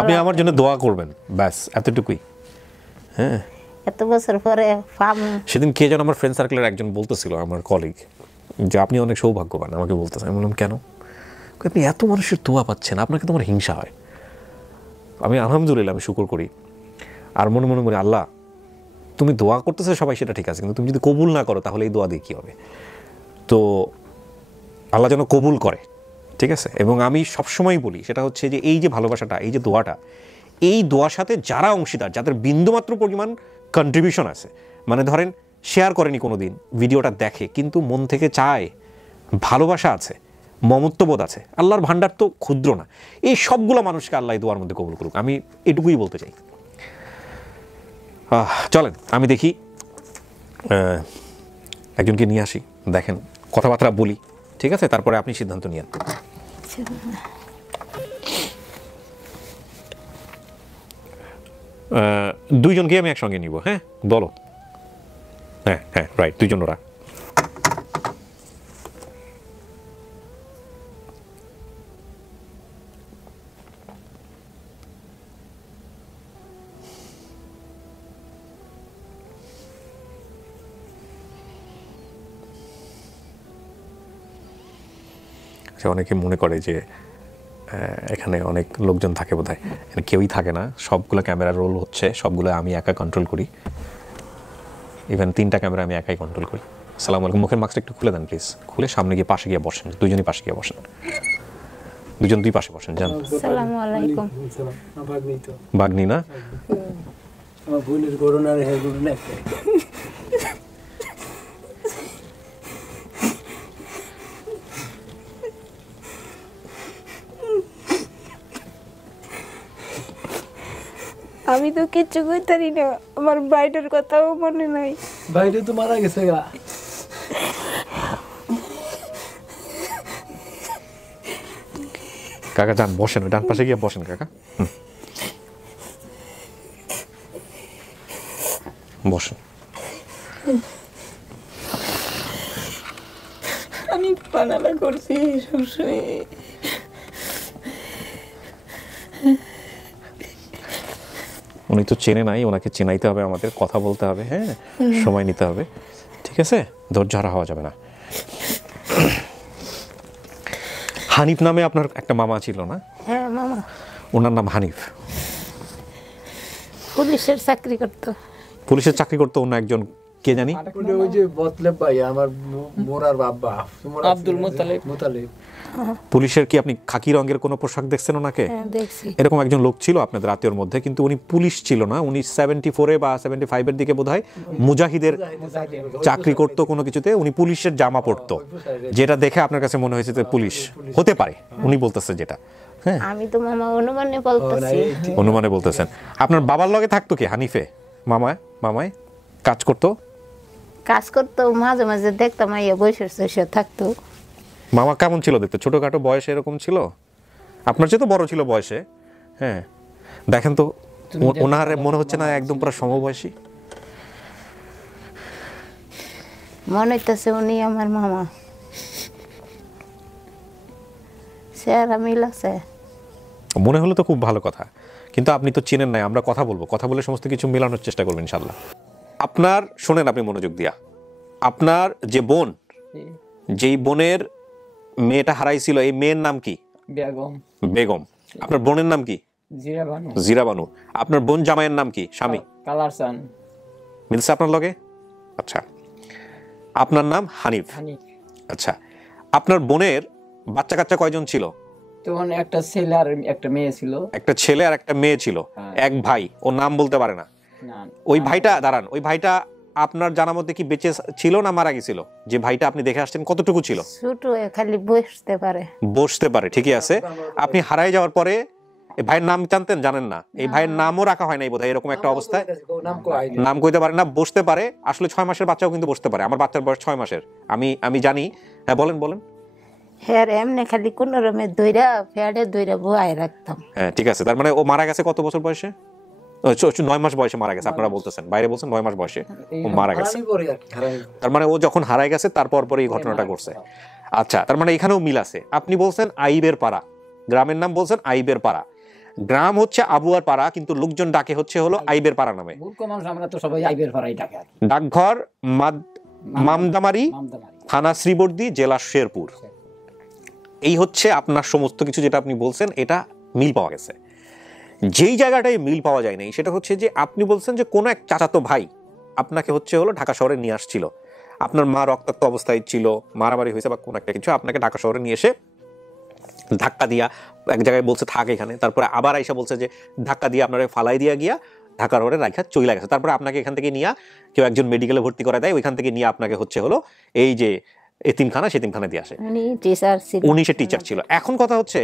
আপনি আমার জন্য দোয়া করবেন, ব্যাস এতটুকুই। হ্যাঁ, এত বছর পরে পাবো। সেদিন কে যেন আমার ফ্রেন্ড সার্কেলের একজন বলতেছিল, আমার কলিগ, যে আপনি অনেক সৌভাগ্যবান, আমাকে বলতেছে। আমি বললাম কেন? আপনি এত মানুষের দোয়া পাচ্ছেন, আপনাকে তোমার হিংসা হয়। আমি আলহামদুলিল্লাহ, আমি শুকর করি, আর মনে মনে করি আল্লাহ তুমি দোয়া করতেছো সবাই, সেটা ঠিক আছে, কিন্তু তুমি যদি কবুল না করো তাহলে এই দোয়া দিয়ে কী হবে? তো আল্লাহ যেন কবুল করে, ঠিক আছে? এবং আমি সবসময় বলি সেটা হচ্ছে যে এই যে ভালোবাসাটা, এই যে দোয়াটা, এই দোয়ার সাথে যারা অংশীদার, যাদের বিন্দুমাত্র পরিমাণ কন্ট্রিবিউশন আছে, মানে ধরেন শেয়ার করেনি কোনো দিন, ভিডিওটা দেখে কিন্তু মন থেকে চায়, ভালোবাসা আছে, মমত্ববোধ আছে, আল্লাহর ভান্ডার তো ক্ষুদ্র না, এই সবগুলো মানুষকে আল্লাহ দোয়ার মধ্যে কবুল করুক, আমি এটুকুই বলতে চাই। চলেন আমি দেখি একজনকে নিয়ে আসি, দেখেন কথাবার্তা বলি, ঠিক আছে? তারপরে আপনি সিদ্ধান্ত নিয়েন। দুইজনকে আমি একসঙ্গে নিব। হ্যাঁ বলো। হ্যাঁ হ্যাঁ রাইট, দুইজন ওরা। অনেকে মনে করে যে এখানে অনেক লোকজন থাকে, বোধহয় কেউই থাকে না, সবগুলো ক্যামেরার রোল হচ্ছে, সবগুলো আমি একা কন্ট্রোল করি, ইভেন 3টা ক্যামেরা আমি একাই কন্ট্রোল করি। আসসালামু আলাইকুম, মুখের মাস্কটা একটু খুলে দেন প্লিজ, খুলে সামনে গিয়ে পাশে গিয়ে বসেন, দুইজনই পাশে গিয়ে বসেন, দুজন দুই পাশে বসেন। জান আসসালামু আলাইকুম। বাগনি না, আমার বোনের করোনার হে গুলো না, আমি তো কিচ্ছু কইতারি না, আমার বাইরের কথাও মনে নাই। বাইরে তো মারা গেছে গা। কাকা যান বসেন, ডান পাশে গিয়ে বসেন কাকা, বসেন। আমি পানালা করছি সবসময়, উনি তো চেনে নাই, ওনাকে চেনাইতে হবে, আমাদের কথা বলতে হবে, হ্যাঁ সময় নিতে হবে, ঠিক আছে, ধৈর্য হারা হওয়া যাবে না। হানিফ নামে আপনার একটা মামা ছিল না? হ্যাঁ মামা। ওনার নাম হানিফ, পুলিশের চাকরি করতো। পুলিশের চাকরি করতো অন্য একজন, কে জানি? ওই যে বতলেব ভাই আমার মোরার বাবা আব্দুল মুতালিব। পুলিশের কি আপনি খাকি রঙের কোনো পোশাক দেখছেন ওনাকে? দেখছি। এরকম একজন লোক ছিল আপনাদের আত্মীয়র মধ্যে, কিন্তু উনি পুলিশ ছিল না, উনি 74-এ বা 75-এর দিকে বোধহয় মুজাহিদের চাকরি করতো কোনো কিছুতে, উনি পুলিশের জামা পরতো, যেটা দেখে আপনার কাছে মনে হয়েছে যে পুলিশ হতে পারে, উনি বলতেছে যেটা। হ্যাঁ আমি তো মামা অনুমানে বলতেছি। অনুমানে বলতেছেন। আপনার বাবার লগে থাকতো কি হানিফে? মামায় কাজ করতো? কাজ করতো, মাঝে মাঝে দেখতাম আইয়া বসে থাকতো। মামা কেমন ছিল দেখতে? ছোটখাটো বয়সে এরকম ছিল? আপনার চেয়ে তো বড় ছিল বয়সে। হ্যাঁ দেখেন তো, ওনার মনে হচ্ছে না একদম পুরো সমবয়সী? মনে হইতেছে উনি আমার মামা। চেহারা মিল আছে। মনে হলো তো খুব ভালো কথা, কিন্তু আপনি তো চেনেন নাই। আমরা কথা বলবো, কথা বলে সমস্ত কিছু মেলানোর চেষ্টা করবেন ইনশাল্লাহ। আপনার শোনেন, আপনি মনোযোগ দিয়া, আপনার যে বোন, যেই বোনের মেয়েটা হারাইছিল, এই মেয়ের নাম কি? বেগম। আপনার বোনের নাম কি? জিরাবানু। আপনার বোন জামাইয়ের নাম কি? স্বামী মিলছে আপনার লগে? আচ্ছা, আপনার নাম হানিফ। আচ্ছা, আপনার বোনের বাচ্চা কাচ্চা কয়জন ছিল? তখন একটা ছেলে আর একটা মেয়ে ছিল। একটা ছেলে আর একটা মেয়ে ছিল, এক ভাই। ও নাম বলতে পারে না? ওই ভাইটা, দাঁড়ান, ওই ভাইটা আপনার জানা মতে কি বেঁচে ছিল না মারা গেছিল? যে ভাইটা আপনি দেখে আসছেন কতটুকু ছিল? ছোট, খালি বসতে পারে। বসতে পারে, ঠিকই আছে। আপনি হারাই যাওয়ার পরে এই ভাইয়ের নাম জানতেন? জানেন না। এই ভাইয়ের নামও রাখা হয় নাই বোধহয়, এরকম একটা অবস্থায়। নাম কইতে পারে না, বসতে পারে। আসলে 6 মাসের বাচ্চাও কিন্তু বসতে পারে। আমার বাচ্চার বয়স 6 মাসের, আমি জানি। হ্যাঁ বলেন। হ্যাঁ এমনি খালি কোন রকমের দইরা ফেয়ারে দইরা বহাই রাখতাম। হ্যাঁ ঠিক আছে। তার মানে ও মারা গেছে কত বছর বয়সে? 9 মাস বয়সে মারা গেছে। আপনারা বলতেছেন, বাইরে বলছেন 9 মাস বয়সে ও মারা গেছে। তার মানে ও যখন হারাই গেছে তারপর এই ঘটনাটা ঘটছে। আচ্ছা, তার মানে এখানেও মিল আছে। আপনি বলছেন আইবের পাড়া, গ্রামের নাম বলছেন আইবের পাড়া। গ্রাম হচ্ছে আবুয়ার পাড়া, কিন্তু লোকজন ডাকে হচ্ছে হলো আইবের পাড়া নামে। আমরা তো সবাই আইবের পাড়াই ডাকে। ডাকঘর মামদামারি, থানা শ্রীবর্দী, জেলা শেরপুর। এই হচ্ছে আপনার সমস্ত কিছু যেটা আপনি বলছেন, এটা মিল পাওয়া গেছে। যেই জায়গাটায় মিল পাওয়া যায় নাই সেটা হচ্ছে যে আপনি বলছেন যে কোনো এক চাচাতো ভাই আপনাকে হচ্ছে হলো ঢাকা শহরে নিয়ে আসছিল। আপনার মা রক্তাক্ত অবস্থায় ছিল, মারামারি হয়েছে বা কোনো একটা কিছু, আপনাকে ঢাকা শহরে নিয়ে এসে ধাক্কা দিয়া এক জায়গায় বলছে থাক এখানে, তারপরে আবার আইসা বলছে যে ধাক্কা দিয়ে আপনারা ফালাই দিয়া গিয়া ঢাকা রোডে রাখা চলে গেছে। তারপরে আপনাকে এখান থেকে নিয়ে কেউ একজন মেডিকেলে ভর্তি করে দেয়, ওইখান থেকে নিয়ে আপনাকে হচ্ছে হলো এই যে এতিমখানা, সেতিমখানা দিয়ে আসে। উনি সে টিচার ছিল। এখন কথা হচ্ছে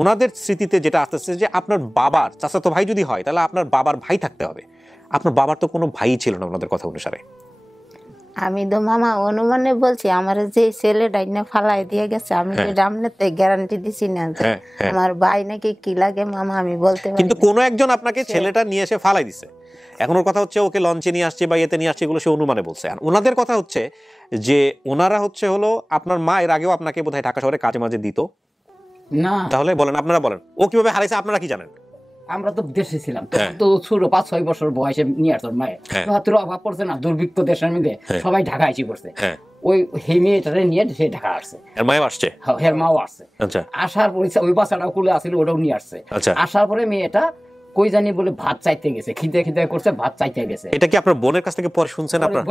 ওনাদের স্মৃতিতে যেটা আসতেছে যে আপনার বাবার চাচাতো ভাই যদি হয় তাহলে আপনার বাবার ভাই থাকতে হবে। আপনার বাবার তো কোনো ভাই ছিল না ওনাদের কথা অনুসারে। আমি তো মামা অনুমানে বলছি, আমার যে ছেলে ডাইনে ফালাই দিয়ে গেছে, আমি তো রামনেতে গ্যারান্টি দিছি না আমার ভাই নাকি কি লাগে মামা, আমি বলতে পারি। কিন্তু কোনো একজন আপনাকে ছেলেটা নিয়ে এসে ফালাই দিছে। এখন ওর কথা হচ্ছে ওকে লঞ্চে নিয়ে আসছে বা এতে নিয়ে আসছে, এগুলো সে অনুমানে বলছে। আর ওনাদের কথা হচ্ছে যে ওনারা হচ্ছে হলো আপনার মা এর আগেও আপনাকে বোধহয় ঢাকা শহরে কাজে মাঝে দিত না? তাহলে বলেন, আপনারা বলেন ও কিভাবে হারাইছে, আপনারা কি জানেন? আমরা তো দেশে ছিলাম, তো ছোট 5-6 বছর বয়সে নিয়ে আসতো মায়ের, তোর অভাব পড়ছে না, দুর্ভিক্ষ দেশের মধ্যে সবাই ঢাকা এসে পড়ছে। ওই সেই মেয়েটারে নিয়ে সে ঢাকা আসছে, মাও আসছে, হের মাও আসছে। আসার পরে ওই বাচ্চাটাও কুলে আসছিল, ওটাও নিয়ে আসছে। আসার পরে মেয়েটা কই জানি বলে ভাত চাইতে গেছে, খিদে করছে, ভাত চাইতে গেছে। এটা কি আপনার বোনের কাছ থেকে পরে শুনছেন? আপনার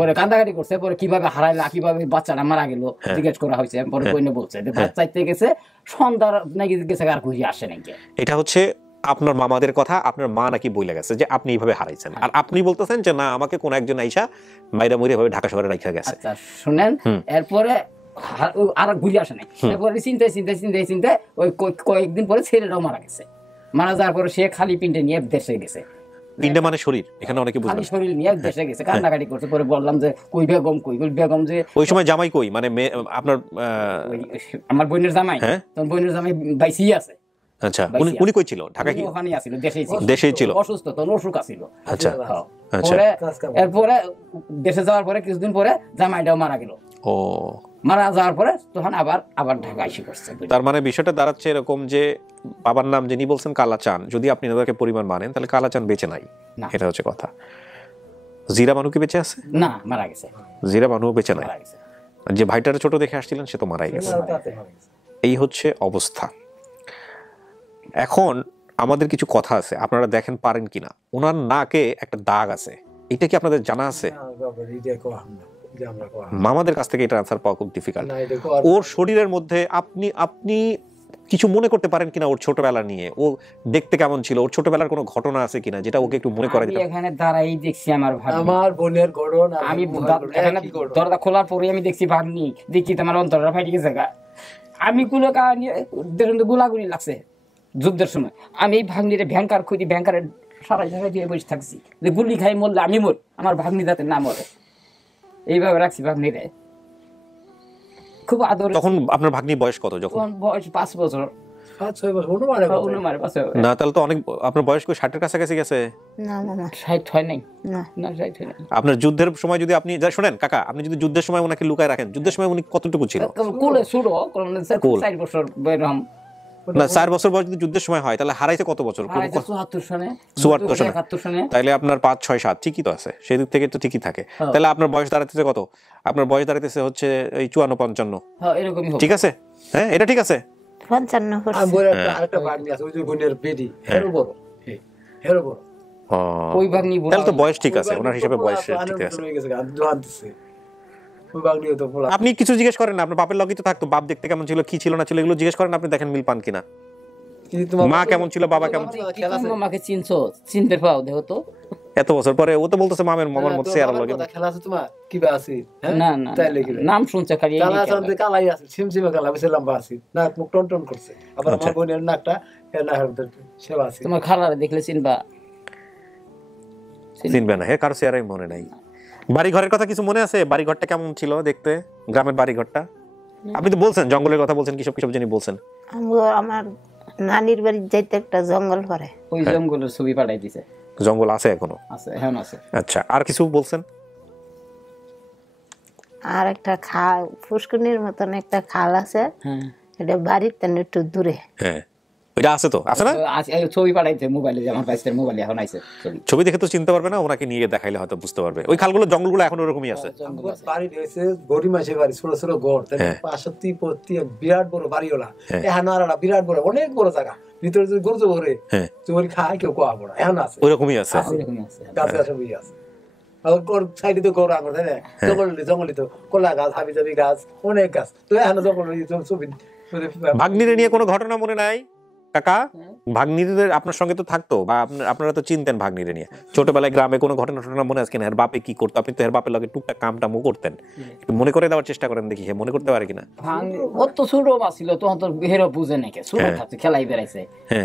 পরে কান্দাকাটি করছে, পরে কিভাবে হারাইলা, কিভাবে বাচ্চাটা মারা গেল জিজ্ঞেস করা হয়েছে। পরে বইনে বলছে ভাত চাইতে গেছে, সন্ধ্যার নাকি গেছে, আর ঘুরে আসে নাকি। এটা হচ্ছে আপনার মামাদের কথা। আপনার মা নাকি বইলে গেছে যে আপনি এইভাবে হারাইছেন, আর আপনি বলতেছেন যে না, আমাকে কোন একজন আইসা মাইরা মুড়ি ভাবে ঢাকা শহরে রাখা গেছে। আচ্ছা শুনেন, এরপরে আর ঘুরে আসে নাই। এরপরে চিন্তায় ওই কয়েকদিন পরে ছেলেটাও মারা গেছে। মারা যাওয়ার পরে সে খালি পিন্ডে নিয়ে দেশে গেছে। পিন্ডে মানে শরীর, এখানে অনেকে বুঝবে, খালি শরীর নিয়ে দেশে গেছে, কান্নাকাটি করছে। পরে বললাম যে কই বেগম যে ওই সময় জামাই কই, মানে আপনার আমার বোনের জামাই, তখন বোনের জামাই বাইসি আছে। আচ্ছা, উনি কই ছিল? ঢাকা কি? ওখানেই আছিল, দেশেই ছিল, অসুস্থ, তখন অসুখ আছিল। আচ্ছা, পরে এরপরে দেশে যাওয়ার পরে কিছুদিন পরে জামাইটাও মারা গেল। ও মারা যাওয়ার পরে তখন আবার ঢাকা এসে করছে। তার মানে বিষয়টা দাঁড়াচ্ছে এরকম যে বাবার নাম যিনি বলছেন কালাচান, যদি আপনি ওনাকে পরিমাণ মানেন তাহলে কালাচান বেঁচে নাই, এটা হচ্ছে কথা। জিরা বানু কি বেঁচে আছে? না, মারা গেছে। জিরা বানু বেঁচে নাই, যে ভাইটারে ছোট দেখে আসছিলেন সে তো মারাই গেছে। এই হচ্ছে অবস্থা। এখন আমাদের কিছু কথা আছে, আপনারা দেখেন পারেন কিনা। ওনার নাকে একটা দাগ আছে, এটা কি আপনাদের জানা আছে? মামাদের কাছ থেকে এটা আনসার পাওয়া খুব ডিফিকাল্ট। ওর শরীরের মধ্যে আপনি কিছু মনে করতে পারেন কিনা ওর ছোটবেলা নিয়ে? ও দেখতে কেমন ছিল? ওর ছোটবেলার কোনো ঘটনা আছে কিনা যেটা ওকে একটু মনে করায়? এখানে দাঁড়াই দেখছি আমার বোনের ঘটনা, আমি দরজা খোলার পরে আমি দেখছি ভাগ্নি, দেখছি তোমার অন্তরটা ফাইটে গেছে। আমি কোনো কাহিনী গোলাগুলি লাগছে যুদ্ধের সময়। আমি এই ভাগ্নিরে ভ্যাঙ্কার খুঁজি, ভ্যাঙ্কারের সারাই সারাই দিয়ে বসে থাকছি যে গুলি খাই মরলে আমি মর, আমার ভাগ্নি যাতে না মরে, এইভাবে রাখছি ভাগ্নিরে খুব আদর। তখন আপনার ভাগ্নি বয়স কত? যখন বয়স 5 বছর, 5-6 বছর। না তাহলে তো অনেক, আপনার বয়স কি 60-এর কাছাকাছি গেছে? না না না 60 হয় নাই। না 60 হয় নাই। আপনার যুদ্ধের সময় যদি আপনি শুনেন কাকা, আপনি যদি যুদ্ধের সময় ওনাকে লুকায় রাখেন, যুদ্ধের সময় উনি কতটুকু ছিল? কোলে ছোট, 4 বছর বেরম না। 4 বছর বয়স যদি যুদ্ধের সময় হয় তাহলে হারাইছে কত বছর? 74 সনে। তাহলে আপনার 5, 6, 7 ঠিকই তো আছে, সেই দিক থেকে তো ঠিকই থাকে। তাহলে আপনার বয়স দাঁড়াতেছে কত? আপনার বয়স দাঁড়াতেছে হচ্ছে এই 54-55। হ্যাঁ এরকমই হবে। ঠিক আছে, হ্যাঁ এটা ঠিক আছে। 55 আমি বলে আরেকটা ভাগ্নি আছে, ওই যে বোনের বেটি, হেরো বড়, হেরো বড়। ওই ভাগ্নি বড়, তাহলে তো বয়স ঠিক আছে, ওনার হিসাবে বয়স ঠিক আছে। আপনি কিছু জিজ্ঞেস করেন না, আপনার বাপের লগই তো থাকতো, বাপ দেখতে কেমন ছিল, কি ছিল না ছিল, এগুলো জিজ্ঞেস করেন, আপনি দেখেন মিল পান কিনা। মা কেমন ছিল, বাবা কেমন ছিল? মামাকে চিনছো? চিনতে পাও দেখো তো। এত বছর পরে ও তো বলতেছে মামার মত চেহারা লাগে। খেলা আছে তোমার কিবা আছে? না না নাম শুনছে খালি, কালা আছে, কালাই আছে, সিমসিমে কালা, বেশি লম্বা আছে, নাক মুখ টন টন করছে। আবার আমার বোনের নাকটা সেবা আছে। তোমার খালারে দেখলে চিনবা? চিনবে না, হে কারো চেহারাই মনে নাই। বাড়ি ঘরের কথা কিছু মনে আছে? বাড়ি ঘরটা কেমন ছিল দেখতে, গ্রামের বাড়ি ঘরটা? আপনি তো বলছেন জঙ্গলের কথা, বলছেন কিসব কিসব জানি বলছেন। আমার নানির বাড়ি যাইতে একটা জঙ্গল পড়ে, ওই জঙ্গলের ছবি পাঠাই দিছে। জঙ্গল আছে এখনো? আছে, এখন আছে। আচ্ছা, আর কিছু বলছেন? আর একটা ফুসকুনির মতন একটা খাল আছে, এটা বাড়ির তেন একটু দূরে। হ্যাঁ এটা আছে তো, আছে না? ছবি পাঠাইছে মোবাইলে, আমার বাইসের মোবাইলে এখন আইছে ছবি দেখে তো চিনতে পারবে না, ওনাকে নিয়ে দেখাইলে হয়তো বুঝতে পারবে। ওই খালগুলো জঙ্গলগুলো এখন ওরকমই আছে। বাড়ি রয়েছে গরিব মাসের বাড়ি, ছোট ছোট ঘর, পাশে বিরাট বড় বাড়িওয়ালা, এখন আর বিরাট বড় অনেক বড় জায়গা, ভিতরে যদি গরু ভরে চোরি খায় কেউ কোয়া পড়া, এখন আছে ওইরকমই আছে, গাছ গাছ সবই আছে। সাইডে তো গরু আঙুর, তাই না? জঙ্গলি তো কলা গাছ, হাবি জাবি গাছ, অনেক গাছ তো এখন জঙ্গল। ভাগ্নিরে নিয়ে কোনো ঘটনা মনে নাই কাকা? ভাগ্নিদের আপনার সঙ্গে তো থাকতো, বা আপনারা তো চিনতেন ভাগ্নিরে নিয়ে। ছোটবেলায় গ্রামে কোনো ঘটনা মনে আছে কিনা? এর বাপে কি করতো? আপনি তো এর বাপের লগে টুকটাক কামটামও করতেন, মনে করে দেওয়ার চেষ্টা করেন দেখি মনে করতে পারে কিনা। অত ছোট ছিল তখন তো হেরো বুঝে নাকি, ছোট থাকছে খেলাই বেড়াইছে।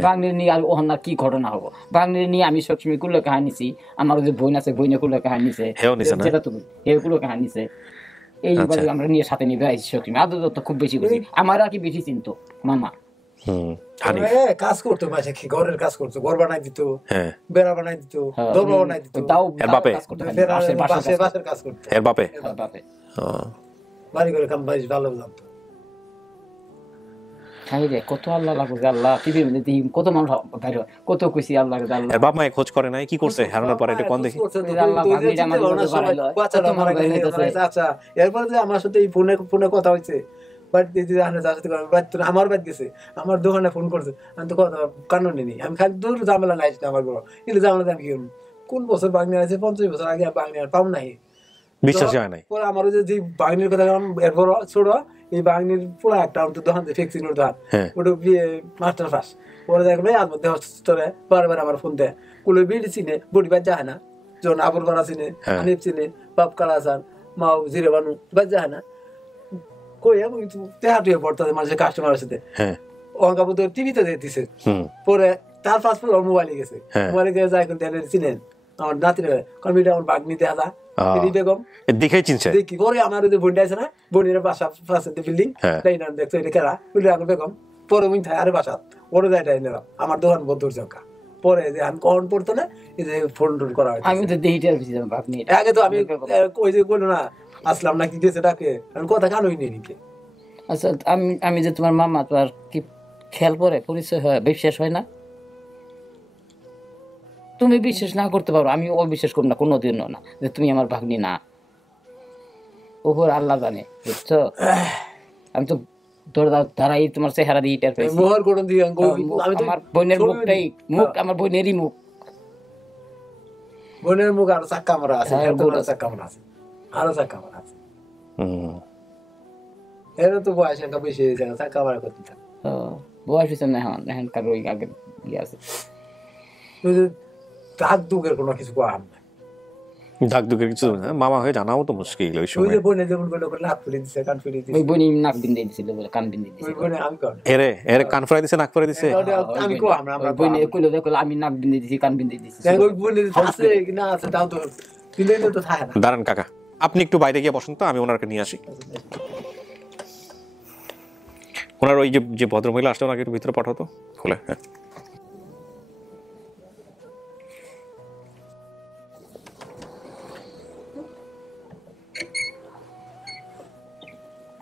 ভাগ্নির নিয়ে আর ওখান কি ঘটনা হবো? ভাগ্নির নিয়ে আমি সবসময় কুলো কাহানি নিছি, আমার যে বোন আছে বইনে কুলো কাহানি নিছে, যেটা তুমি এগুলো কাহানি নিছে, এইভাবে আমরা নিয়ে সাথে নিয়ে বেড়াইছি সবসময়। আদর তো খুব বেশি বুঝি, আমার আর কি বেশি চিনতো মামা। কাজ করতো, ঘরের কাজ করতো, ঘর বানাই দিত, বেড়া বানাই দিত, দরজা বানাই দিত। বাড়ি করে কাম বেশ ভালো জানতো। কত আল্লাহ লাগবে, আল্লাহ টিভির মধ্যে দেখি কত মানুষ বাইরে, কত খুশি আল্লাহ। বাপ মায়ে খোঁজ করে নাই? কি করছে হারানোর পরে এটা কোন দেখি? এরপরে যে আমার সাথে এই ফোনে কথা হয়েছে, আমার বাদ গেছে, আমার দোকানে ফোন করছে, আমি তো কথা কারণ নেই, আমি খালি দূর ঝামেলা নাই আমার বড়, কিন্তু ঝামেলা আমি কি কোন বছর বাগনি আছে, 50 বছর আগে বাগনি আর পাও নাই, বিশ্বাস হয় নাই। পরে আমার যে বাগনির কথা এরপর ছোট, এই বাগনির পুরো একটা দোকান ফেক্সিনোর দোকান, ওটা মাস্টার পাস। পরে দেখবে আর মধ্যে হস্তরে বারবার আমার ফোন দেয়, কুলো বিড়ি চিনে, বডি বাদ যায় না, যখন আবর করা চিনে, আনিপ চিনে, বাপ কালা চান, মাও জিরে বানু বাদ যায় না, কই এবং তেহাটুয়ে পড়তে মানুষের কাস্টমারের সাথে অঙ্কাপুর টিভিতে দিছে। পরে তার পাসপোর্ট ওর মোবাইলে গেছে, মোবাইলে গিয়ে যায় চিনেন আমার নাতির, কারণ এটা আমার বাগনি দেখা যায় বেগম দেখেই চিনছে। দেখি পরে আমার ওই বোনটা আছে না, বোনের বাসা বিল্ডিং দেখছো এটা কেরা বেগম, পরে উনি থাকে আরে বাসা ওরে যায় নিলাম, আমার দোকান বন্ধুর চৌকা পরে যে আমি কখন পড়তো না এই যে ফোন টোন করা হয় আমি তো দেইটার বেশি জানি আপনি আগে তো আমি ওই যে বললো না আসলাম না কি দিয়েছে ডাকে আমি কথা কানোই নেই নাকি। আচ্ছা আমি যে তোমার মামা তোমার কি খেয়াল পরে পরিচয় হয় বিশ্বাস হয় না? তুমি বিশ্বাস না করতে পারো, আমি অবিশ্বাস করব না কোনোদিনও না যে তুমি আমার ভাগ্নি না। ওপর আল্লাহ জানে, বুঝছো? আমি তো ধারাই তোমার চেহারা দিয়ে টের পেয়েছি। আমার বোনের মুখটাই মুখ, আমার বোনেরই মুখ। বোনের মুখ আরো চাক্কা মারা আছে, চাক্কা মারা আছে, আরো চাক্কা মারা আছে। এর তো বয়স একটা বেশি হয়েছে, চাক্কা মারা করতে থাকে। বয়স হয়েছে না এখন কার ওই আগে ইয়ে আছে। দাগ দুগের কোনো কিছু করার নাই। দাগ দুগের কিছু না, মামা হয়ে জানাও তো মুশকিল ওই সময়। ওই যে বোনে যেমন করে নাক ফুলে দিছে, কান ফুলে দিছে। ওই বোনই নাক বিন্দে দিছিল বলে, কান বিন্দে দিছিল। ওই বোনে আমি কর এরে কান ফুলে দিছে, নাক ফুলে দিছে। আমি কো আমরা বোনে কইলো দেখো আমি নাক বিন্দে দিছি, কান বিন্দে দিছি। ওই বোনে আছে কি না আছে তাও তো বিন্দে তো থাকে না। দাঁড়ান কাকা, আপনি একটু বাইরে গিয়ে বসেন তো, আমি ওনাকে নিয়ে আসি। ওনার ওই যে ভদ্রমহিলা আসলে ওনাকে একটু ভিতরে পাঠাতো খুলে। হ্যাঁ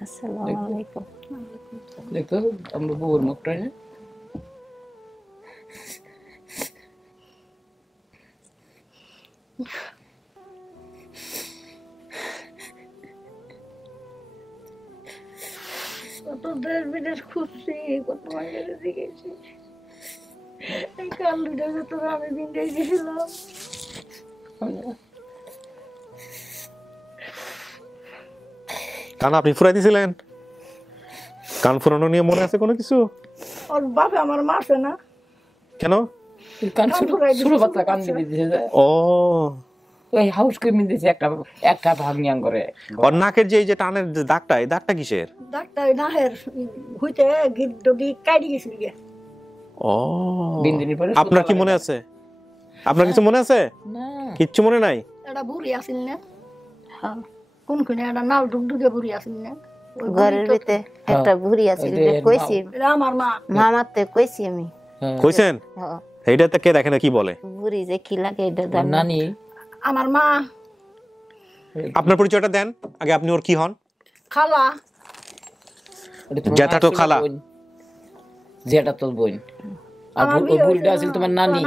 আসসালামু আলাইকুম। দেখো আমরা বউর মুখটা না কত দেশ বিদেশ খুঁজছি, কত মাইনের দিয়েছি। এই কাল দুটো তোরা আমি বিন্দে দিয়েছিলাম। কান আপনি ফুরাই দিয়েছিলেন? কান ফুরানো নিয়ে মনে আছে কোনো কিছু? ওর বাপে আমার মারছে না কেন? কান ছোট বাচ্চা কান বিন্দে দিয়েছে। ও ওই হাউস করে বিন্দে দিয়েছে একটা ভাগ নিয়াং করে। ওর নাকের যে টানের দাগটা, এই দাগটা কিসের? ডাক্তার নাহের হইতে গিট ডডি কাটি গেছিল গে। ও বিন্দিনি পরে আপনার কি মনে আছে? আপনার কিছু মনে আছে? না কিচ্ছু মনে নাই। এটা বুড়ি আছিল না? হ্যাঁ কোন কোন এটা নাল ডুগডুগে বুড়ি আছিল না? ঘরের ভিতরে একটা বুড়ি আছিল, কইছি আমার মা মামাতে কইছি আমি। কইছেন? হ্যাঁ এইটাতে কে দেখে না কি বলে? বুড়ি যে কি লাগে এটা জানি। নানি আমার মা। আপনার পরিচয়টা দেন আগে, আপনি ওর কি হন? খালা। জেঠা তো খালা, জেঠা তো বোন। আর বুড়িটা আছিল তোমার নানি।